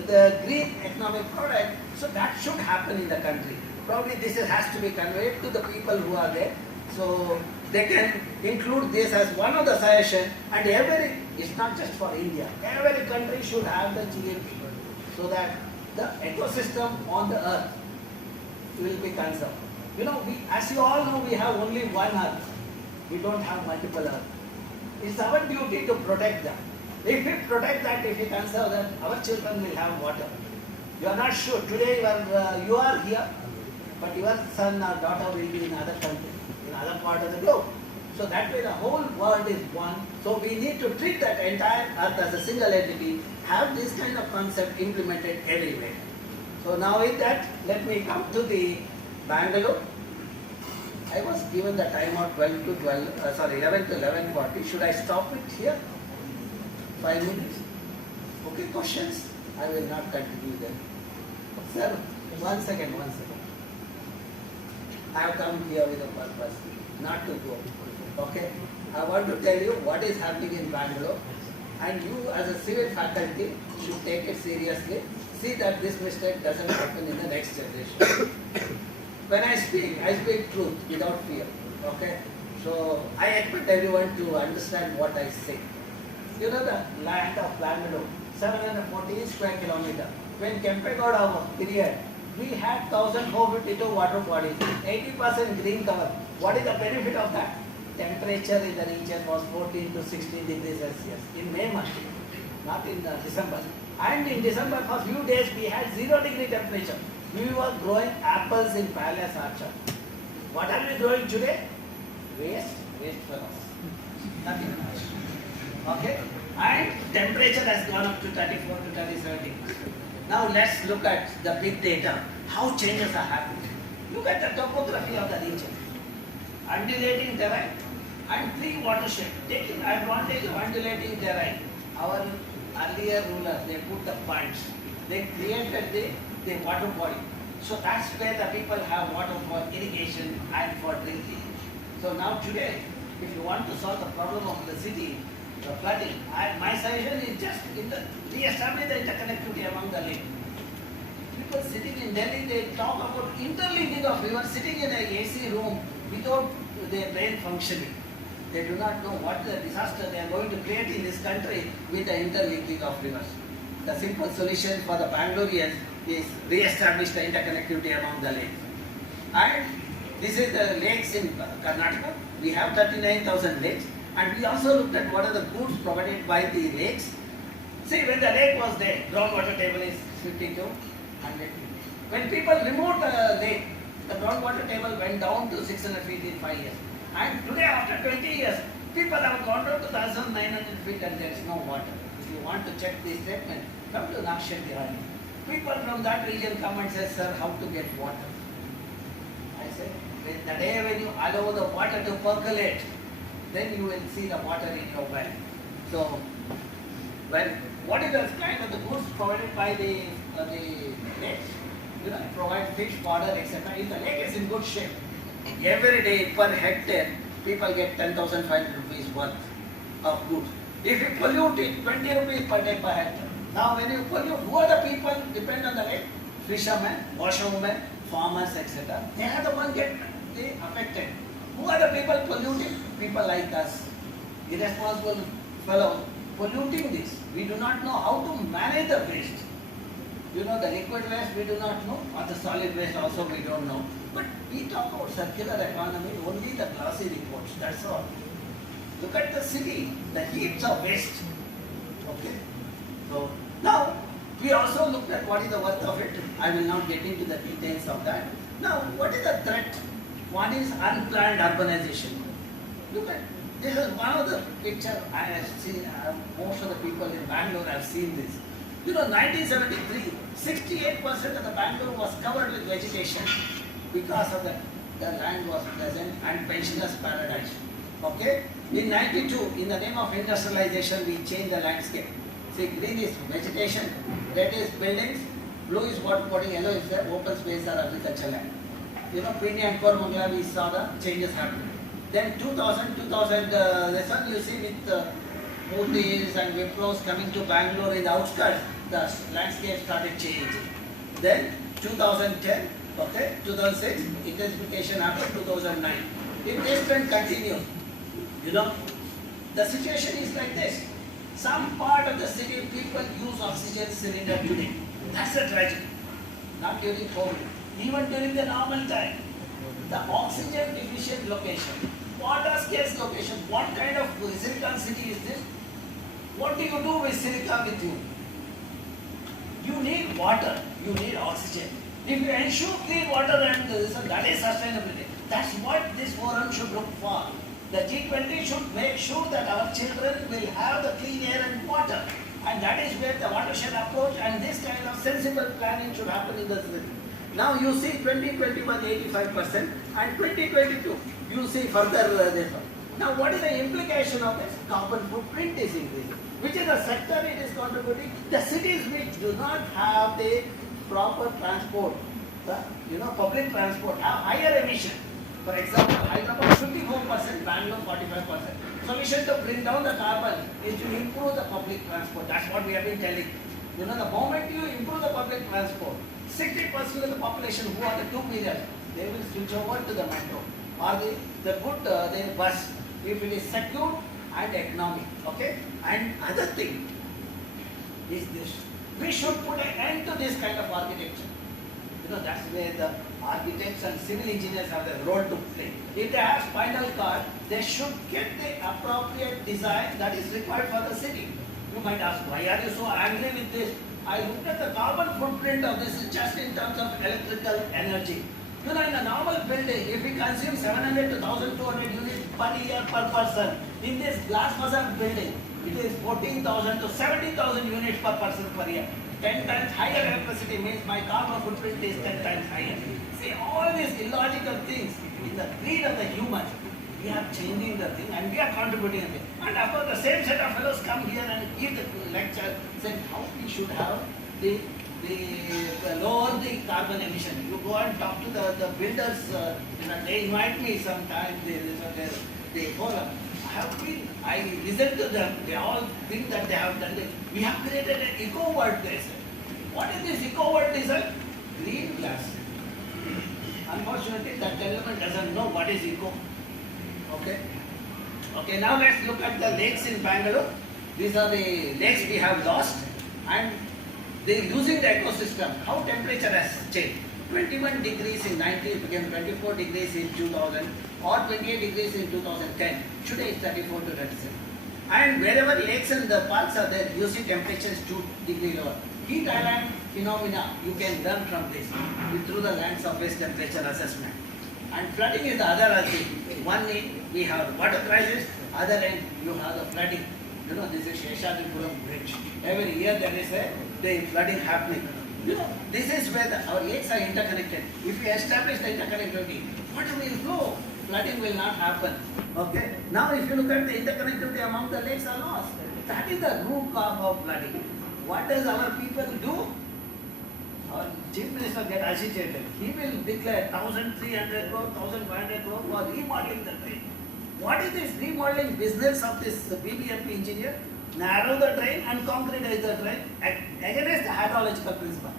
the green economic product, so that should happen in the country. Probably this has to be conveyed to the people who are there, so they can include this as one of the suggestions, and it's not just for India, every country should have the GAP, so that the ecosystem on the earth will be conserved. As you all know, we have only one earth, we don't have multiple earth. It's our duty to protect them. If we protect that, if we conserve that, our children will have water. You are not sure. Today you are here, but your son or daughter will be in other country, in other part of the globe. So that way the whole world is one. So we need to treat that entire earth as a single entity, have this kind of concept implemented everywhere. So now with that, let me come to the Bangalore. I was given the time of 11 to 11:40. Should I stop it here? 5 minutes? Okay, questions? I will not continue them. Sir, one second. I have come here with a purpose, not to go. Okay? I want to tell you what is happening in Bangalore, and you as a civil faculty should take it seriously. See that this mistake doesn't happen in the next generation. When I speak truth without fear. Okay? So I expect everyone to understand what I say. The land of Bangalore, 714 square kilometers. When Kempegowda was period, we had 1,452 water bodies, 80% green cover. What is the benefit of that? Temperature in the region was 14 to 16 degrees Celsius in May month, not in December. And in December for few days we had 0-degree temperature. We were growing apples in Palace Orchard. What are we growing today? Waste for us. Nothing much. Okay? And temperature has gone up to 34 to 37 degrees. Now let's look at the big data. How changes are happening. Look at the topography of the region. Undulating terrain and free watershed. Taking advantage of undulating terrain. Our earlier rulers, they put the funds. They created the water body. So that's where the people have water for irrigation and for drinking. So now today, if you want to solve the problem of the city, the flooding, my suggestion is just re-establish the interconnectivity among the lakes. People sitting in Delhi, they talk about interlinking of rivers, sitting in an AC room without their brain functioning. They do not know what the disaster they are going to create in this country with the interlinking of rivers. The simple solution for the Bangaloreans is re-establish the interconnectivity among the lakes. And this is the lakes in Karnataka. We have 39,000 lakes. And we also looked at what are the goods provided by the lakes. See, when the lake was there, groundwater table is 50 to 100 feet. When people removed the lake, the groundwater table went down to 600 feet in 5 years. And today, after 20 years, people have gone down to 1,900 feet and there is no water. If you want to check this statement, come to Nakshatra. People from that region come and say, sir, how to get water? I say, the day when you allow the water to percolate, then you will see the water in your well. So, well, what is the kind of the goods provided by the lake? You know, provide fish, fodder, etc. If the lake is in good shape, every day per hectare, people get 10,500 rupees worth of goods. If you pollute it, 20 rupees per day per hectare. Now, when you pollute, who are the people depend on the lake? Fishermen, washerwomen, farmers, etc. They are the ones get affected. Who are the people polluting? People like us, irresponsible fellows polluting this. We do not know how to manage the waste. You know, the liquid waste we do not know, or the solid waste also we don't know. But we talk about circular economy only the glossy reports, that's all. Look at the city, the heaps of waste. Okay. So now we also looked at what is the worth of it. I will not get into the details of that. Now, what is the threat? One is unplanned urbanization. Look at this is one of the picture I have seen. Most of the people in Bangalore have seen this. You know, 1973, 68% of the Bangalore was covered with vegetation because of the land was pleasant and pensioners' paradise. Okay? In 92, in the name of industrialization, we changed the landscape. See, green is vegetation, red is buildings, blue is water body, yellow is the open space or agricultural land. You know, Pune and Kormangala, we saw the changes happening. Then 2000, this one you see with Moody's and Wipros coming to Bangalore in the outskirts, the landscape started changing. Then 2010, okay, 2006, intensification happened, 2009. If this trend continues, you know, the situation is like this. Some part of the city people use oxygen cylinder today. That's a tragedy. Not during COVID. Even during the normal time. The oxygen deficient location, water scarce location, what kind of silicon city is this? What do you do with silica with you? You need water, you need oxygen. If you ensure clean water and that is sustainability. That's what this forum should look for. The G20 should make sure that our children will have the clean air and water. And that is where the watershed approach and this kind of sensible planning should happen in the city. Now you see 2021 85% and 2022 you see further this one. Now what is the implication of this? Carbon footprint is increasing. Which is the sector it is contributing? The cities which do not have the proper transport, public transport have higher emission. For example, Hyderabad 54%, Bangalore 45%. Solution to bring down the carbon is to improve the public transport. That's what we have been telling. You know, the moment you improve the public transport, 60% of the population who are the two-wheelers, they will switch over to the metro or the bus if it is secure and economic. Okay? And other thing is this. We should put an end to this kind of architecture. You know, that's where the architects and civil engineers have the role to play. If they have spinal cord, they should get the appropriate design that is required for the city. You might ask, why are you so angry with this? I looked at the carbon footprint of this just in terms of electrical energy. You know, in a normal building, if we consume 700 to 1200 units per year per person, in this glass facade building, it is 14,000 to 70,000 units per person per year. 10 times higher electricity means my carbon footprint is 10 times higher. See, all these illogical things in the greed of the humans, we are changing the thing and we are contributing to it. And of course, the same set of fellows come here and give the lecture, saying how we should have the lower the carbon emission. You go and talk to the builders, they invite me sometimes, they forum. I listen to them, they all think that they have done it. We have created an eco word, they say. What is this eco word design? Green glass. Unfortunately, that gentleman doesn't know what is eco. Okay? Okay, now let's look at the lakes in Bangalore. These are the lakes we have lost and they using the ecosystem. How temperature has changed. 21 degrees in 90, it became 24 degrees in 2000 or 28 degrees in 2010. Today is 34 to 37. And wherever lakes and the parks are there, you see temperature is 2 degrees lower. Heat island phenomena, you can learn from this through the land surface temperature assessment. And flooding is the other thing. One end we have the water crisis, other end you have the flooding. You know, this is Sheshadipuram bridge. Every year there is the flooding happening. You know, this is where our lakes are interconnected. If we establish the interconnectivity, water will flow, flooding will not happen. Okay. Now if you look at the interconnectivity among the lakes are lost. That is the root cause of flooding. What does our people do? Our chief minister get agitated. He will declare 1,300 crore, 1,500 crore for remodeling the drain. What is this remodeling business of this BBMP engineer? Narrow the drain and concretize the drain against the hydrological principle.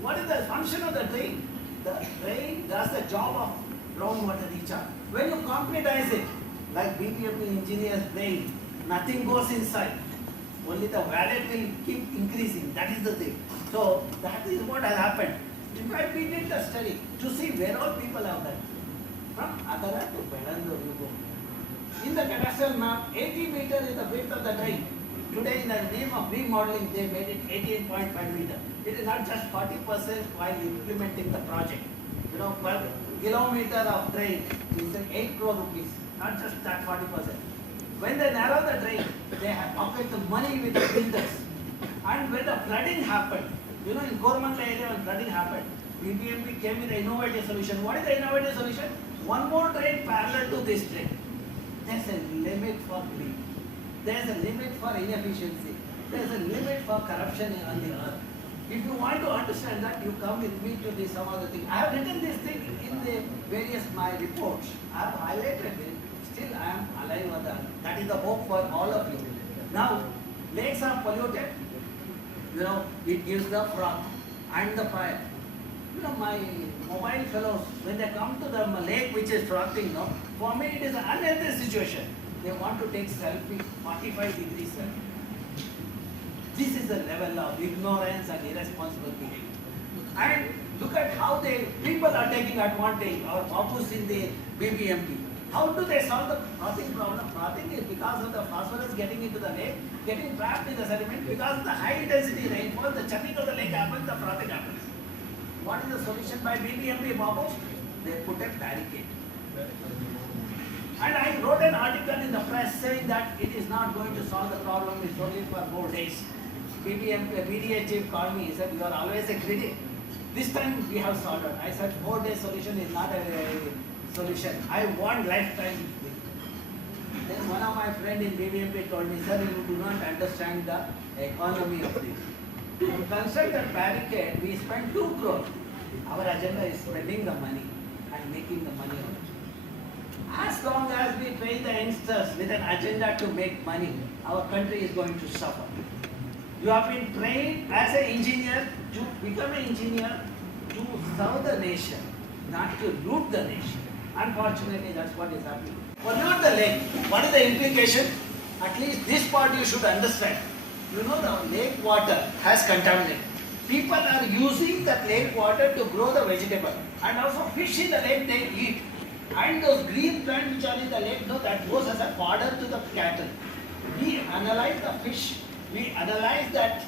What is the function of the drain? The drain does the job of groundwater recharge. When you concretize it, like BBMP engineer's drain, nothing goes inside. Only the wallet will keep increasing. That is the thing. So that is what has happened. In fact, we did the study to see where all people have done. From Agara to Bangalore you go. In the cadastral map, 80 meters is the width of the drain. Today, in the name of remodeling, they made it 18.5 meters. It is not just 40% while implementing the project. You know, per kilometer of drain is 8 crore rupees, not just that 40%. When they narrow the drain, they have pocket the money with the builders. And when the flooding happened, you know, in Coromandel area when flooding happened, BBMP came with an innovative solution. What is the innovative solution? One more drain parallel to this drain. There's a limit for greed. There's a limit for inefficiency. There's a limit for corruption on the earth. If you want to understand that, you come with me to this some other thing. I have written this thing in the various my reports. I have highlighted it. Still I am alive on that. That is the hope for all of you. Now, lakes are polluted. You know, it gives the froth and the fire. You know, my mobile fellows, when they come to the lake which is frothing, no, for me it is an unhealthy situation. They want to take selfie, 45 degrees selfie. This is the level of ignorance and irresponsible behavior. And look at how people are taking advantage or focus in the BBMP. How do they solve the frothing problem? Frothing is because of the phosphorus getting into the lake, getting trapped in the sediment. Because of the high intensity rainfall, the churning of the lake happens, the frothing happens. What is the solution by BBMP Babos? They put a barricade. And I wrote an article in the press saying that it is not going to solve the problem, it's only for 4 days. BDA chief called me, he said, you are always a critic. This time we have solved it. I said 4 day solution is not a solution. I want lifetime. Then one of my friends in BBMP told me, sir, you do not understand the economy of this. To construct that barricade, we spent 2 crore. Our agenda is spending the money and making the money on it. As long as we train the youngsters with an agenda to make money, our country is going to suffer. You have been trained as an engineer to become an engineer to serve the nation, not to loot the nation. Unfortunately, that's what is happening. Pollute the lake. What is the implication? At least this part you should understand. You know the lake water has contaminated. People are using that lake water to grow the vegetable. And also fish in the lake they eat. And those green plants which are in the lake, no, that goes as a fodder to the cattle. We analyze the fish. We analyze that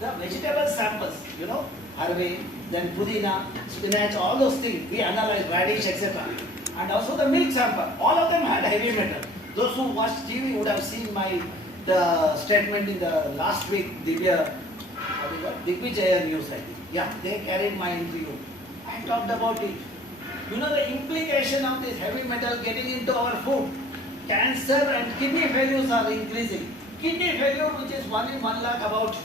the vegetable samples, you know, harve, then pudina, spinach, all those things. We analyze radish, etc. And also the milk sample. All of them had heavy metal. Those who watch TV would have seen the statement in the last week, Digvijaya News, I think. Yeah, they carried my interview. I talked about it. You know the implication of this heavy metal getting into our food. Cancer and kidney failures are increasing. Kidney failure, which is 1 in 1 lakh about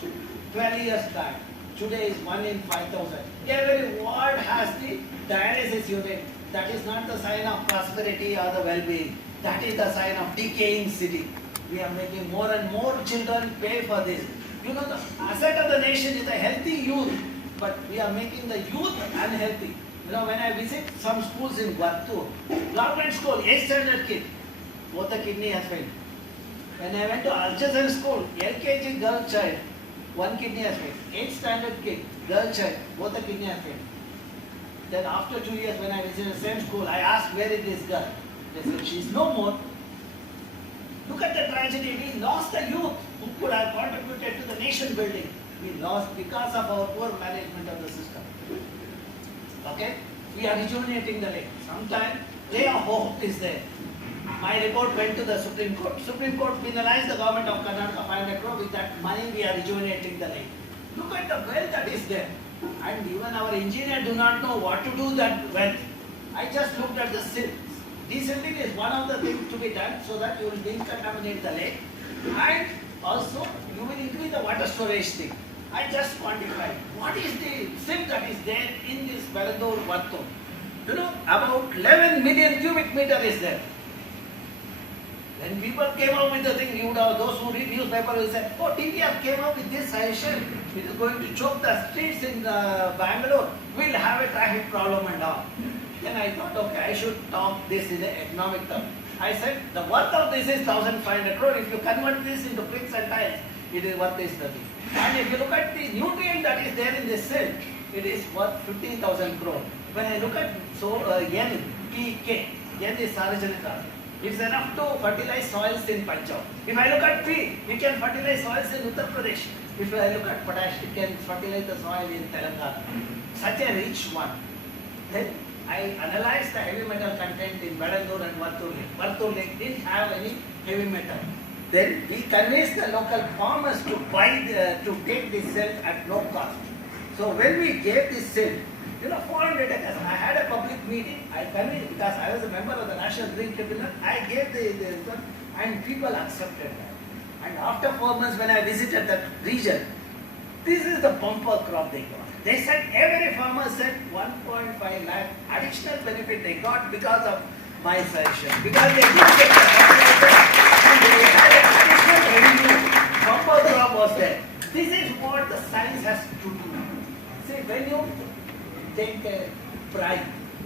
12 years back, today is 1 in 5,000. Every ward has the dialysis unit. That is not the sign of prosperity or the well-being. That is the sign of decaying city. We are making more and more children pay for this. You know, the asset of the nation is a healthy youth, but we are making the youth unhealthy. You know, when I visit some schools in Vattu, government school, 8th standard kid, both the kidney has failed. When I went to Artisan school, LKG girl child, 1 kidney has failed. 8th standard kid, girl child, both the kidney has failed. Then after 2 years, when I visited the same school, I asked, where is this girl? They said, she is no more. Look at the tragedy. We lost the youth who could have contributed to the nation building. We lost because of our poor management of the system. Okay? we are rejuvenating the lake. Sometimes ray of hope is there. My report went to the Supreme Court. Supreme Court penalized the government of Karnataka 500 crore. With that money, we are rejuvenating the lake. Look at the wealth that is there. And even our engineer do not know what to do that wealth. I just looked at the silt. Desilting is one of the things to be done so that you will decontaminate the lake. And also, you will increase the water storage thing. I just quantified. What is the silt that is there in this Bangalore Varto? You know, about 11 million cubic meter is there. When people came out with the thing, you would have, those who read newspaper will say, oh, TVR came out with this suggestion. It is going to choke the streets in Bangalore. We'll have a traffic problem and all. Then I thought, okay, I should talk this in an economic term. I said, the worth of this is 1,500 crore. If you convert this into bricks and tiles, it is worth this 30. And if you look at the nutrient that is there in this silt, it is worth 15,000 crore. When I look at NPK, N is sarojanic carbon. It's enough to fertilize soils in Punjab. If I look at P, it can fertilize soils in Uttar Pradesh. If I look at potash, it can fertilize the soil in Telangana. Such a rich one. Then I analyzed the heavy metal content in Bangalore and Vartur Lake. Vartur Lake didn't have any heavy metal. Then we convinced the local farmers to to take this silt at no cost. So when we gave this silt, 400 acres. I had a public meeting. I convinced, because I was a member of the National Green Tribunal, I gave the and people accepted that. And after 4 months, when I visited that region, this is the bumper crop they got. They said, every farmer said 1.5 lakh additional benefit they got because of my suggestion. Because they didn't get the fertilizer and they had an additional revenue. Bumper crop was there. This is what the science has to do. See, when you take a bribe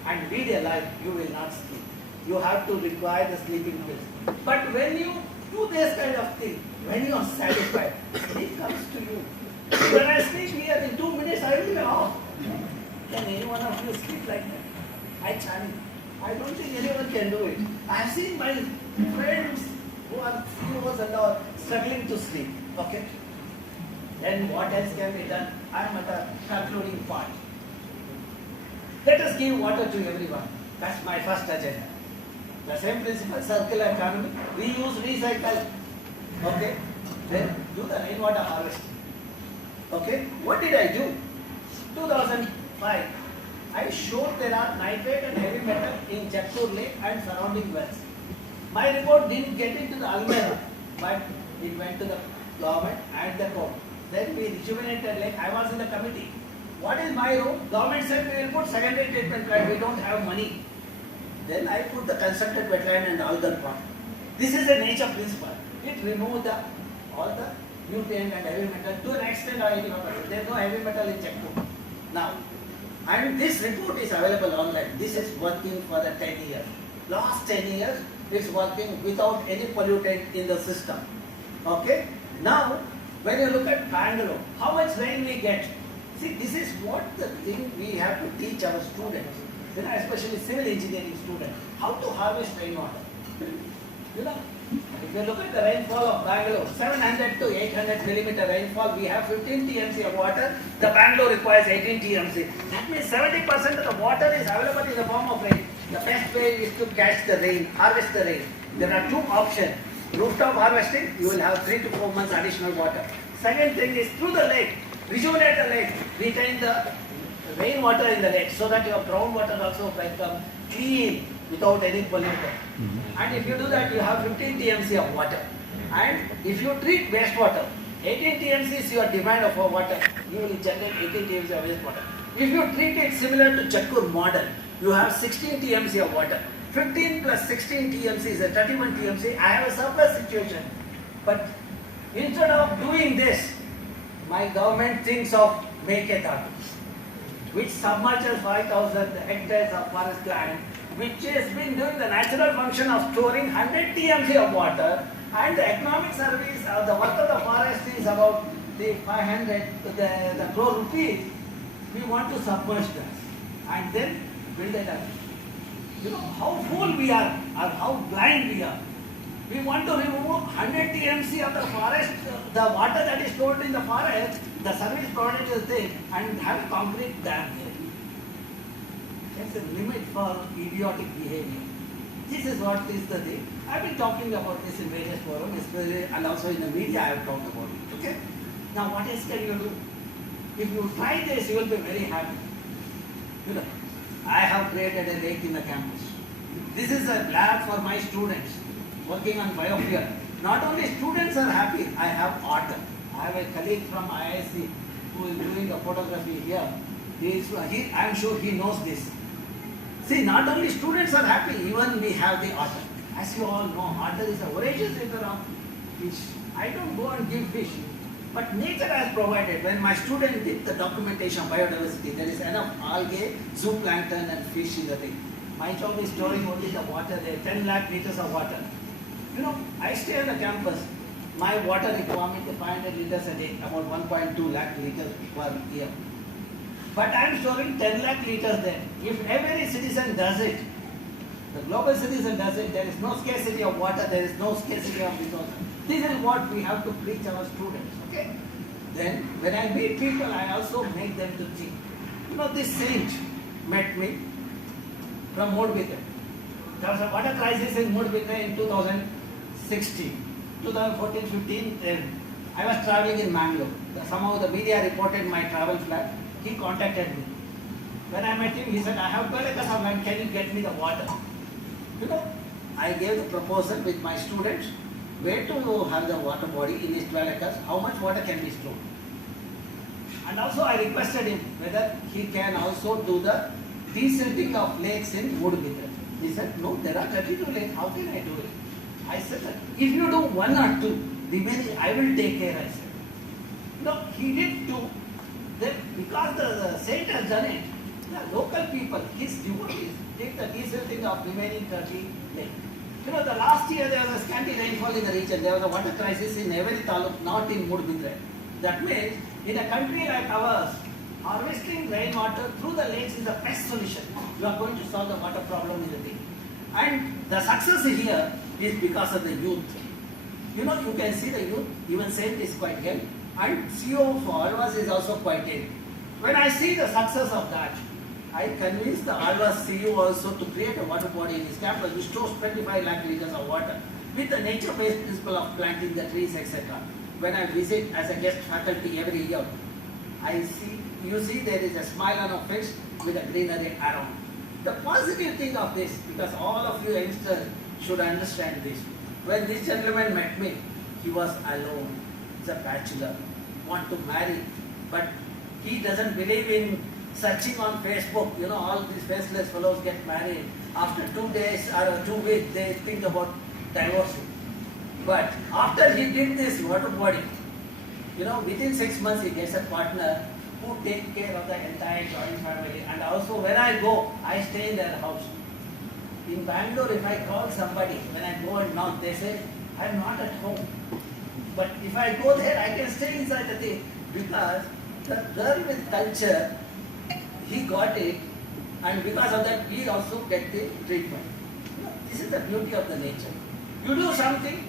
and lead a life, you will not sleep. You have to require the sleeping pills. But when you do this kind of thing, when you are satisfied, sleep comes to you. When I sleep here in 2 minutes, I will be off. Can any one of you sleep like that? I challenge. I don't think anyone can do it. I have seen my friends who are CEOs and all struggling to sleep. Okay? Then what else can be done? I am at a concluding part. Let us give water to everyone. That's my first agenda. The same principle, circular economy, reuse, recycle. Okay? Then do the rainwater harvesting. Okay? What did I do? 2005, I showed there are nitrate and heavy metal in Jaipur Lake and surrounding wells. My report didn't get into the Almera, but it went to the government and the court. Then we rejuvenated lake. I was in the committee. What is my role? Government said we will put secondary treatment plant. We don't have money. Then I put the constructed wetland and algal pond. This is a nature principle. It removes all the nutrient and heavy metal to an extent of 85%. There is no heavy metal in Jaipur. Now, and this report is available online. This is working for the 10 years. Last 10 years, it's working without any pollutant in the system. Okay? Now, when you look at Bangalore, how much rain we get? See, this is what the thing we have to teach our students, especially civil engineering students, how to harvest rainwater. If you look at the rainfall of Bangalore, 700 to 800 millimeter rainfall, we have 15 TMC of water. The Bangalore requires 18 TMC. That means 70% of the water is available in the form of rain. The best way is to catch the rain, harvest the rain. There are two options. Rooftop harvesting, you will have 3 to 4 months additional water. Second thing is through the lake, rejuvenate the lake, retain the rainwater in the lake so that your groundwater also become clean without any pollutant. And if you do that, you have 15 TMC of water. And if you treat wastewater, 18 TMC is your demand of water, you will generate 18 TMC of wastewater. If you treat it similar to Chakkur model, you have 16 TMC of water. 15 plus 16 TMC is a 31 TMC. I have a surplus situation. But instead of doing this, my government thinks of Meghdadu, which submerges 5,000 hectares of forest land, which has been doing the natural function of storing 100 TMC of water, and the economic service of the work of the forest is about the 500 the crore rupees. We want to submerge that and then build it up. How fool we are or how blind we are. We want to remove 100 TMC of the forest, the water that is stored in the forest, the service provided is there, and have a concrete dam there. There's a limit for idiotic behavior. This is what is the thing. I've been talking about this in various forums, and also in the media I have talked about it. Okay? Now what else can you do? If you try this, you will be very happy. You know, I have created a lake in the campus. This is a lab for my students working on biofuel. Not only students are happy, I have art. I have a colleague from IISC who is doing the photography here. I am sure he knows this. See, not only students are happy, even we have the otter. As you all know, otter is a voracious eater of fish. I don't go and give fish, but nature has provided. When my student did the documentation of biodiversity, there is enough algae, zooplankton and fish in the thing. My job is storing only the water there, 10 lakh liters of water. You know, I stay on the campus. My water requirement is 500 liters a day, about 1.2 lakh liters per year. But I am storing 10 lakh liters there. If every citizen does it, the global citizen does it, there is no scarcity of water, there is no scarcity of resources. This is what we have to preach our students, okay? Then, when I meet people, I also make them to think. You know, this saint met me from Mudbitra. There was a water crisis in Mudbitra in 2016. 2014-15, I was traveling in Bangalore. Somehow the media reported my travel flag. He contacted me. When I met him, he said, I have 12 acres of land, can you get me the water? You know, I gave the proposal with my students, where to have the water body in these 12 acres, how much water can be stored. And also I requested him whether he can also do the desilting of lakes in Mudbitra. He said, no, there are 32 lakes, how can I do it? I said, if you do one or two, remaining I will take care, I said. No, he did two. Then because the saint has done it, the local people, his devotees, did the desilting of remaining 30 lakes. You know, the last year there was a scanty rainfall in the region. There was a water crisis in every taluk, not in Mudbitra. That means, in a country like ours, harvesting rainwater through the lakes is the best solution. You are going to solve the water problem in the thing. And the success here is because of the youth. You know, you can see the youth, even saint is quite young. And CEO for Alvas is also quite young. When I see the success of that, I convinced the Alvas CEO also to create a water body in his campus which stores 25 lakh liters of water with the nature-based principle of planting the trees, etc. When I visit as a guest faculty every year, you see there is a smile on a face with a greenery around. The positive thing of this, because all of you youngsters should understand this. When this gentleman met me, he was alone. He's a bachelor, want to marry, but he doesn't believe in searching on Facebook. You know, all these faceless fellows get married. After 2 days or 2 weeks, they think about divorcing. But after he did this water body, you know, within 6 months he gets a partner who takes care of the entire joint family. And also when I go, I stay in their house. In Bangalore, if I call somebody, when I go and knock, they say, I'm not at home. But if I go there, I can stay inside the thing. Because the girl with culture, he got it, and because of that, he also get the treatment. This is the beauty of the nature. You do something,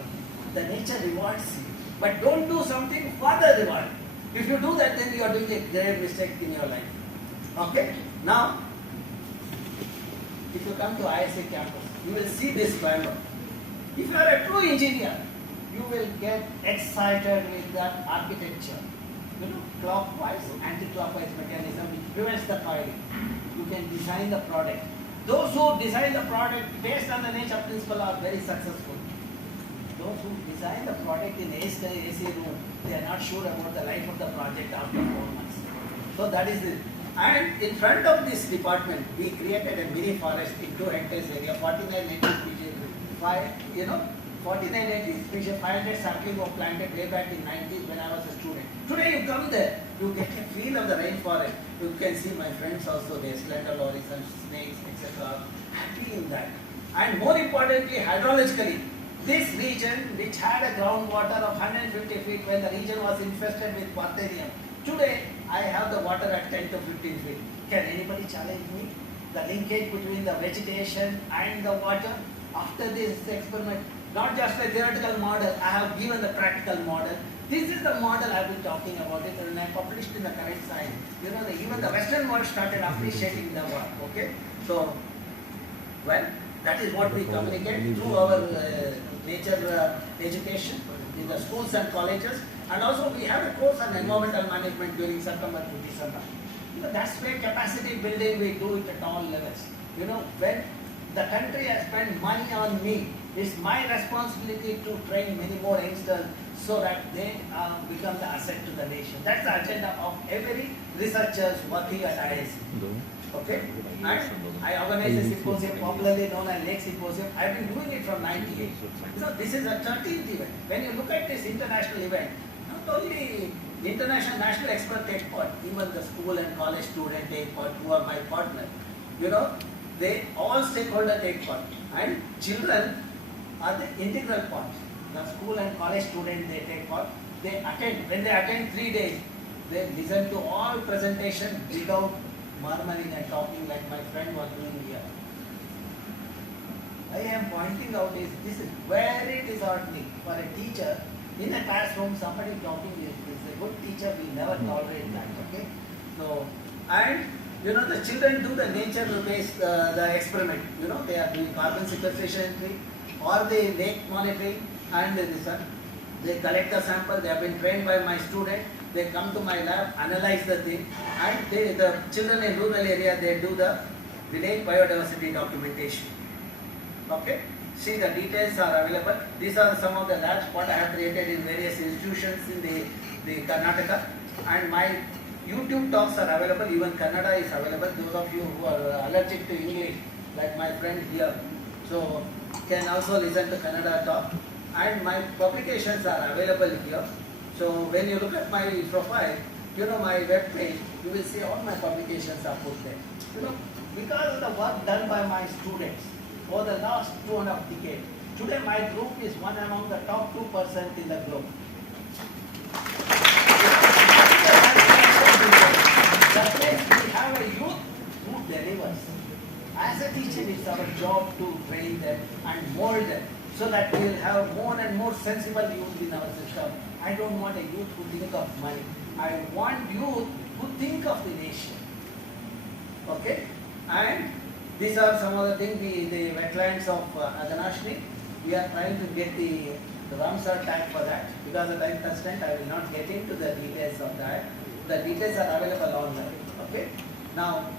the nature rewards you. But don't do something for the reward. If you do that, then you are doing a grave mistake in your life. Okay? Now, if you come to IISC campus, you will see this Bangalore. If you are a true engineer, you will get excited with that architecture. You know, clockwise, anti-clockwise mechanism which prevents the coiling. You can design the product. Those who design the product based on the nature principle are very successful. Those who design the product in AC room, they are not sure about the life of the project after 4 months. So that is it. And in front of this department, we created a mini forest in 2 hectares area, 49 native species, 49 native species, 500 saplings were planted way back in 90s when I was a student. Today you come there, you get a feel of the rainforest. You can see my friends also there, slender lories and snakes, etc. Happy in that. And more importantly, hydrologically, this region which had a groundwater of 150 feet when the region was infested with Parthenium, today I have the water at 10 to 15 feet. Can anybody challenge me? The linkage between the vegetation and the water? After this experiment, not just a theoretical model, I have given the practical model. This is the model I have been talking about it, and I published in the current science. You know, even the Western world started appreciating the work, okay? So, well, that is what we communicate through our nature education in the schools and colleges, and also we have a course on environmental management during September to December. That's where capacity building we do it at all levels. When the country has spent money on me, it's my responsibility to train many more youngsters so that they become the asset to the nation. That's the agenda of every researcher working at IISC. Okay? And I organize a symposium popularly known as Lake Symposium. I've been doing it from 98. So this is a 13th event. When you look at this international event, not only the international national expert take part, even the school and college student take part, who are my partner. They all stakeholders take part. And children are the integral part. The school and college students, they take part. They attend. When they attend 3 days, they listen to all presentation without murmuring and talking like my friend was doing here. I am pointing out this is very disheartening for a teacher in a classroom. Somebody talking is a good teacher will never tolerate that. Okay, so and the children do the nature-based the experiment. They are doing carbon sequestration entry or the lake monitoring, and they collect the sample. They have been trained by my student. They come to my lab, analyze the thing, and the children in rural area, they do the village biodiversity documentation. Okay, see the details are available. These are some of the labs what I have created in various institutions in the Karnataka, and my YouTube talks are available. Even Kannada is available. Those of you who are allergic to English, like my friend here, so can also listen to Kannada talk. And my publications are available here. So when you look at my profile, my web page, you will see all my publications are put there. Because of the work done by my students over the last 2.5 decades, today my group is one among the top 2% in the globe. That means we have a youth who delivers. As a teacher, it's our job to train them and mold them so that we will have more and more sensible youth in our system. I don't want a youth who think of money. I want youth who think of the nation. Okay? And these are some of the things in the wetlands of Aganashni. We are trying to get the Ramsar tag for that. Because of time constraint, I will not get into the details of that. The details are available online. Okay? Now,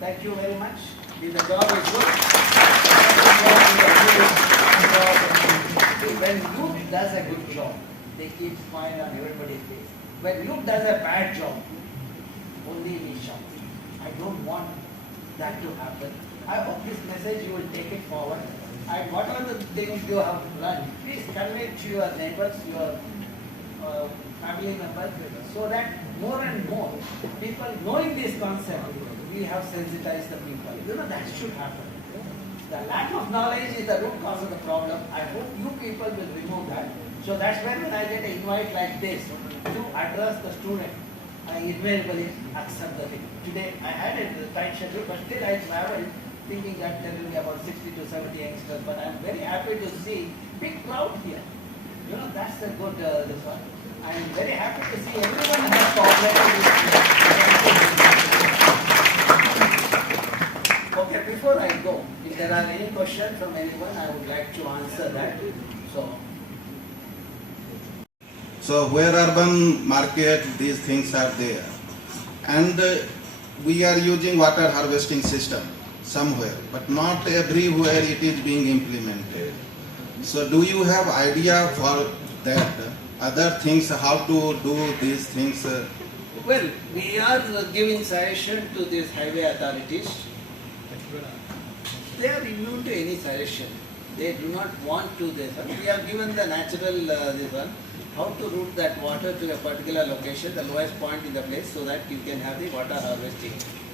thank you very much. If the job is good, when youth does a good job, they keep smile on everybody's face. When youth does a bad job, only we shout. I don't want that to happen. I hope this message you will take it forward. And what are the things you have learned, please convey to your neighbors, your family members, so that more and more people knowing this concept, we have sensitized the people. That should happen. The lack of knowledge is the root cause of the problem. I hope you people will remove that. So that's where when I get an invite like this to address the student, I invariably accept the thing. Today I had a tight schedule, but still I traveled thinking that there will be about 60 to 70 youngsters. But I am very happy to see big crowd here. That's a good this one. I am very happy to see everyone has cooperated with me. Okay, before I go, if there are any questions from anyone, I would like to answer that. So where urban market, these things are there. And we are using water harvesting system somewhere, but not everywhere it is being implemented. So do you have idea for that? Other things, how to do these things? Well, we are giving suggestion to these highway authorities. They are immune to any suggestion. They do not want to this one. We have given the natural this one, how to route that water to a particular location, the lowest point in the place, so that you can have the water harvesting,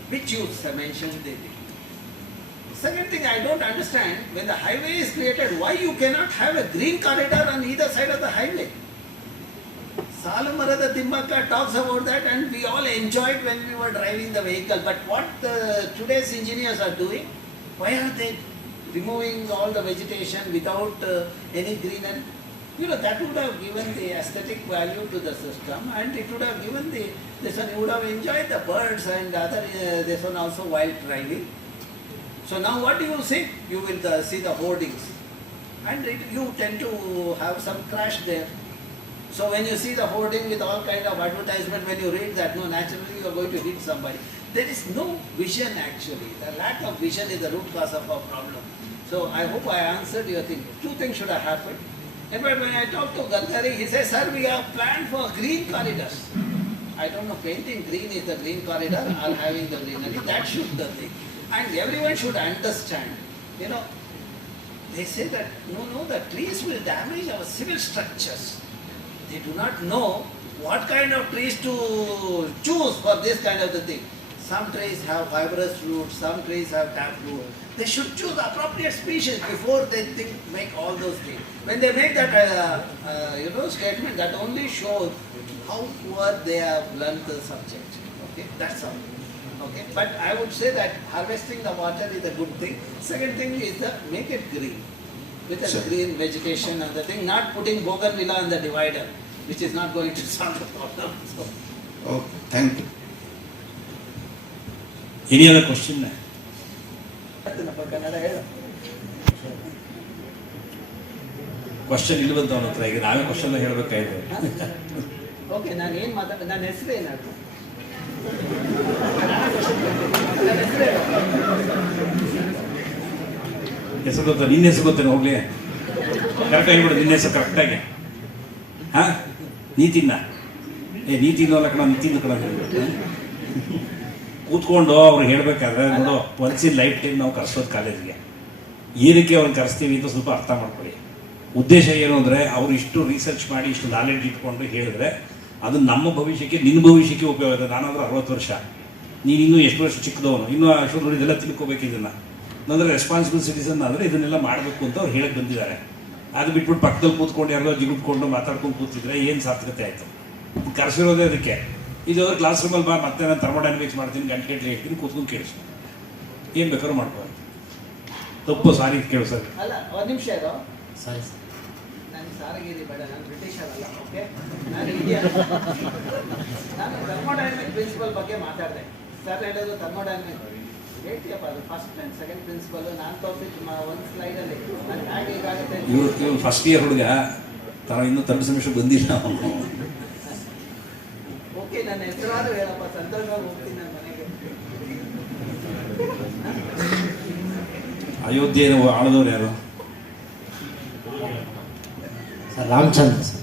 which you mentioned. Second thing, I don't understand, when the highway is created, why you cannot have a green corridor on either side of the highway? Salamarada Timbaka talks about that, and we all enjoyed when we were driving the vehicle. But what today's engineers are doing, why are they removing all the vegetation without any greenery? That would have given the aesthetic value to the system, and it would have given this one, you would have enjoyed the birds and other, this one also while driving. So now what do you see? You will see the hoardings, and you tend to have some crash there. So when you see the hoarding with all kind of advertisement, when you read that, no, naturally you are going to hit somebody. There is no vision actually. The lack of vision is the root cause of our problem. So I hope I answered your thing. Two things should have happened. In fact, when I talked to Gadkari, he says, sir, we have planned for green corridors. I don't know, painting green is the green corridor or having the greenery. That should be the thing. And everyone should understand. You know, they say that, no, the trees will damage our civil structures. They do not know what kind of trees to choose for this kind of the thing. Some trees have fibrous roots, some trees have taproot. They should choose appropriate species before they make all those things. When they make that statement, that only shows how poor they have learned the subject. Okay, that's all. Okay, but I would say that harvesting the water is a good thing. Second thing is make it green. With a green vegetation and the thing, not putting bougainvillea on the divider, which is not going to solve the problem. So. Oh, thank you. Any other question? Question ಇಲ್ವಂತ ಅವನ ಹತ್ರ ಈಗ ನಾವೇ question ಹೇಳ್ಬೇಕಾಗಿದೆ. Okay, ನಾನು ಏನು ಮಾತಾಡ, ನನ್ನ ಹೆಸರು ಏನಾದ್ರು ಹೆಸರು ಗೊತ್ತಾ? ನಿನ್ನ ಹೆಸರು ಗೊತ್ತೇನೆ, ಹೋಗ್ಲಿ ಕರೆಕ್ಟಾಗಿ ಬಿಡು ನಿನ್ನ ಹೆಸರು ಕರೆಕ್ಟಾಗಿ. ಹಾಂ, ನೀ ತಿನ್ನೋಲ್ಲ ಕಣ, ನೀ ತಿನ್ನು ಕಣ. ಕೂತ್ಕೊಂಡು ಅವ್ರು ಹೇಳ್ಬೇಕಾದ್ರೆ ನೋಡು, ಒನ್ಸ್ ಇನ್ ಲೈಫ್ ಟೈಮ್ ನಾವು ಕರೆಸೋದು ಕಾಲೇಜ್ಗೆ. ಏನಕ್ಕೆ ಅವ್ರನ್ನ ಕರೆಸ್ತೀವಿ ಅಂತ ಸ್ವಲ್ಪ ಅರ್ಥ ಮಾಡ್ಕೊಳ್ಳಿ. ಉದ್ದೇಶ ಏನು ಅಂದರೆ, ಅವ್ರು ಇಷ್ಟು ರಿಸರ್ಚ್ ಮಾಡಿ ಇಷ್ಟು ನಾಲೆಡ್ಜ್ ಇಟ್ಕೊಂಡು ಹೇಳಿದ್ರೆ ಅದು ನಮ್ಮ ಭವಿಷ್ಯಕ್ಕೆ, ನಿನ್ನ ಭವಿಷ್ಯಕ್ಕೆ ಉಪಯೋಗ ಇದೆ. ನಾನಾದರೂ 60 ವರ್ಷ, ನೀನು ಇನ್ನೂ ಎಷ್ಟು ವರ್ಷ ಚಿಕ್ಕದವನು, ಇನ್ನೂ ಅಷ್ಟೊಂದು ಇದೆಲ್ಲ ತಿಳ್ಕೊಬೇಕು. ಇದನ್ನು ಅಂದರೆ ರೆಸ್ಪಾನ್ಸಿಬಲ್ ಸಿಟಿಸನ್ ಆದರೆ ಇದನ್ನೆಲ್ಲ ಮಾಡಬೇಕು ಅಂತ ಅವ್ರು ಹೇಳಕ್ಕೆ ಬಂದಿದ್ದಾರೆ. ಅದು ಬಿಟ್ಬಿಟ್ಟು ಪಕ್ಕದಲ್ಲಿ ಕೂತ್ಕೊಂಡು ಯಾರೋ ಜಿಗುಟ್ಕೊಂಡು ಮಾತಾಡ್ಕೊಂಡು ಕೂತಿದ್ರೆ ಏನು ಸಾರ್ಥಕತೆ ಆಯಿತು? ಕರೆಸಿರೋದೇ ಅದಕ್ಕೆ. ಇದು ಕ್ಲಾಸ್ ರೂಮಲ್ಲಿ ಬಾ, ಮತ್ತೆ ನಾನು ಥರ್ಮೋಡೈನಮಿಕ್ಸ್ ಮಾಡ್ತೀನಿ, ಗಂಟೆ ಹೇಳ್ತೀನಿ, ಕೂತ್ಕೊಂಡು ಕೇಳಿಸು, ಏನು ಬೇಕಾದ್ರೂ ಮಾಡ್ಬೋದು. ತಪ್ಪು ಸಾರಿ ಕೇಳಿಸೋದು. ಅಲ್ಲ, ಒಂದು ನಿಮಿಷ ಇರೋ. ಸಾರಿ, ನಾನು ಸಾರಿಗೇರಿ ಬೇಡ, ನಾನು ಬ್ರಿಟಿಷ್ ಅಲ್ಲ. ಓಕೆ, ನಾನು ಇಂಡಿಯಾ. ನಾನು ಥರ್ಮೋಡೈನಮಿಕ್ ಪ್ರಿನ್ಸಿಪಲ್ ಬಗ್ಗೆ ಮಾತಾಡಿದೆ. ಸರ್ ಹೇಳೋದು ಥರ್ಮೋಡೈನಮಿಕ್ ಹೇಳ್ತೀಯಪ್ಪ, ಅದು ಫಸ್ಟ್ ಆ್ಯಂಡ್ ಸೆಕೆಂಡ್ ಪ್ರಿನ್ಸಿಪಲ್. ನಾನು ತೋರಿಸಿದ್ದು ಒಂದು ಸ್ಲೈಡಲ್ಲಿ ನಾನು ಹೇಗೆ ಹೀಗಾಗುತ್ತೆ. ಇವ್ರು ಫಸ್ಟ್ ಇಯರ್ ಹುಡುಗ, ಇನ್ನೂ ಥರ್ಡ್ ಸೆಮಿಸ್ಟರ್ ಬಂದಿಲ್ಲ ಅವನು. ಓಕೆ, ನನ್ನ ಹೆಸರಾದ್ರೂ ಹೇಳಪ್ಪ, ಸಂತೋಷವಾಗಿ ಹೋಗ್ತೀನಿ ನನ್ನ ಮನೆಗೆ. ಅಯೋಧ್ಯೆಯನ್ನು ಆಳದವ್ರು ಯಾರು? ರಾಮಚಂದ್ರ ಸರ್.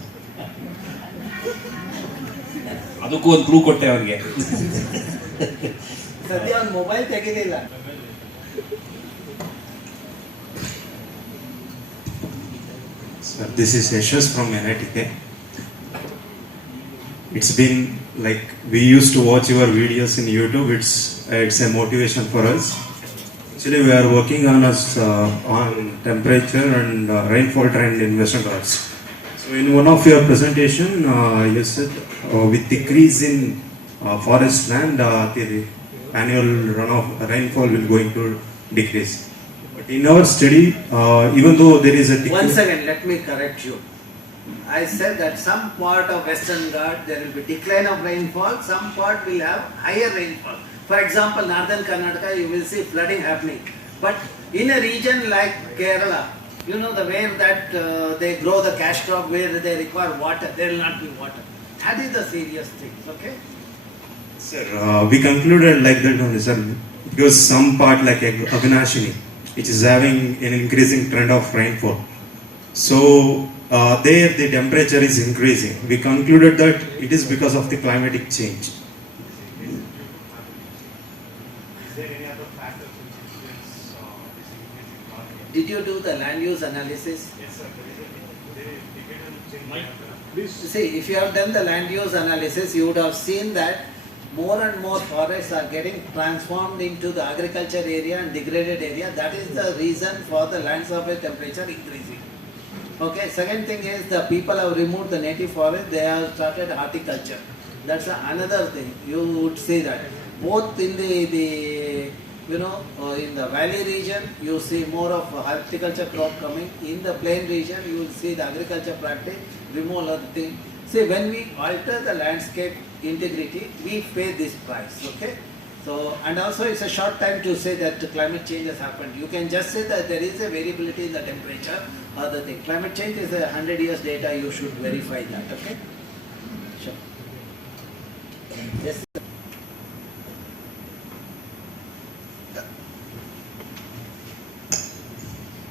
ಅದಕ್ಕೂ ಒಂದು ಕ್ಲೂ ಕೊಟ್ಟೆ ಅವ್ರಿಗೆ. ಸದ್ಯ ಒಂದು mobile ತೆಗಿಲಿಲ್ಲ. Sir, this is Yashas from NITK. It's been like we used to watch your videos in YouTube. It's a motivation for us. Actually, we are working on temperature and rainfall trend in Western Ghats. So, in one of your presentation, you said with decrease in forest land, the annual runoff rainfall will going to decrease. But in our study, even though there is a decrease. One second, let me correct you. I said that some part of Western Ghats there will be decline of rainfall, some part will have higher rainfall. For example, Northern Karnataka, you will see flooding happening. But in a region like Kerala, you know, the way that they grow the cash crop, where they require water, there will not be water. That is the serious thing, okay? Sir, we concluded like that only, sir, because some part like Avinashini, which is having an increasing trend of rainfall. So there the temperature is increasing. We concluded that it is because of the climatic change. Is there any other factor which influence this increasing? Did you do the land use analysis? Yes, sir. There is decadence change. See, if you have done the land use analysis, you would have seen that more and more forests are getting transformed into the agriculture area and degraded area. That is the reason for the land surface temperature increasing. Okay, second thing is the people have removed the native forest, they have started horticulture. That's another thing. You would see that both in in the valley region, you see more of horticulture crop coming. In the plain region, you will see the agriculture practice, remove other thing. See, when we alter the landscape integrity, we pay this price, okay? So, and also it's a short time to say that climate change has happened. You can just say that there is a variability in the temperature or the thing. Climate change is 100 years data, you should verify that, okay? Sure. Yes.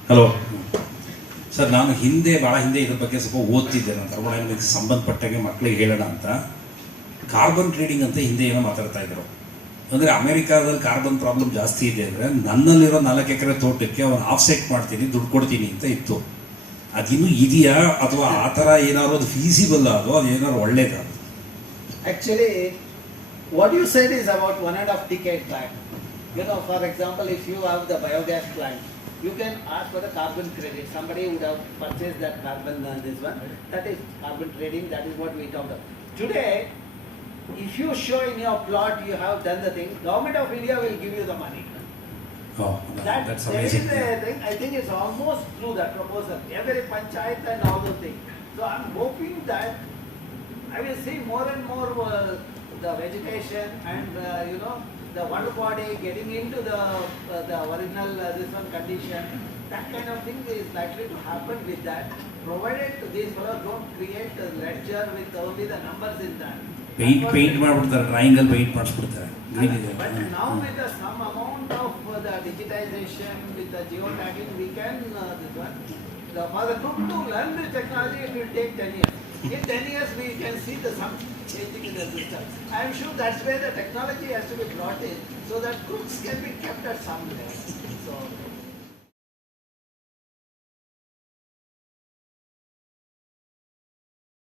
Hello sir, ನಾನು ಭಾಳ ಹಿಂದೆ ಇದ್ರ ಬಗ್ಗೆ ಸ್ವಲ್ಪ ಓದ್ತಿದ್ದೆ. ನಾನು thermodynamics ಸಂಬಂಧಪಟ್ಟಾಗೆ ಮಕ್ಕಳಿಗೆ ಹೇಳೋಣ ಅಂತ ಕಾರ್ಬನ್ ಟ್ರೇಡಿಂಗ್ ಅಂತ ಹಿಂದೆ ಏನೋ ಮಾತಾಡ್ತಾ ಇದ್ರು. ಅಂದರೆ ಅಮೆರಿಕಾದಲ್ಲಿ ಕಾರ್ಬನ್ ಪ್ರಾಬ್ಲಮ್ ಜಾಸ್ತಿ ಇದೆ ಅಂದರೆ ನನ್ನಲ್ಲಿರೋ 4 ಎಕರೆ ತೋಟಕ್ಕೆ ಅವನು ಆಫ್ಸೆಟ್ ಮಾಡ್ತೀನಿ, ದುಡ್ಡು ಕೊಡ್ತೀನಿ ಅಂತ ಇತ್ತು. ಅದಿನ್ನೂ ಇದೆಯಾ ಅಥವಾ ಆ ಥರ ಏನಾದ್ರು ಅದು ಫೀಸಿಬಲ್ ಅದು ಏನಾದ್ರು ಒಳ್ಳೇದು? Actually, what you said is about 1.5 decade time. You know, for example, if you have the biogas plant, you can ask for the carbon credit. Somebody would have purchased that carbon, this one. That is carbon trading, that is what we talked about. Today, if you show in your plot you have done the thing, Government of India will give you the money. Oh, that's amazing. There is a thing, I think it's almost through that proposal. Every panchayat and all those things. So I'm hoping that I will see more and more the vegetation and you know, the water body getting into the original this one condition. That kind of thing is likely to happen with that, provided these fellows don't create a ledger with only the numbers in that. Paint ಮಾಡ್ಬಿಡ್ತಾರೆ, ಡ್ರಾಯಿಂಗಲ್ಲಿ paint ಮಾಡಿಸ್ಬಿಡ್ತಾರೆ. But now with some amount of the digitization, with the geotagging, we can this one. For the group to learn this technology, it will take 10 years. In 10 years, we can see some changing in the system. I am sure that's where the technology has to be brought in, so that groups can be kept at some level. So.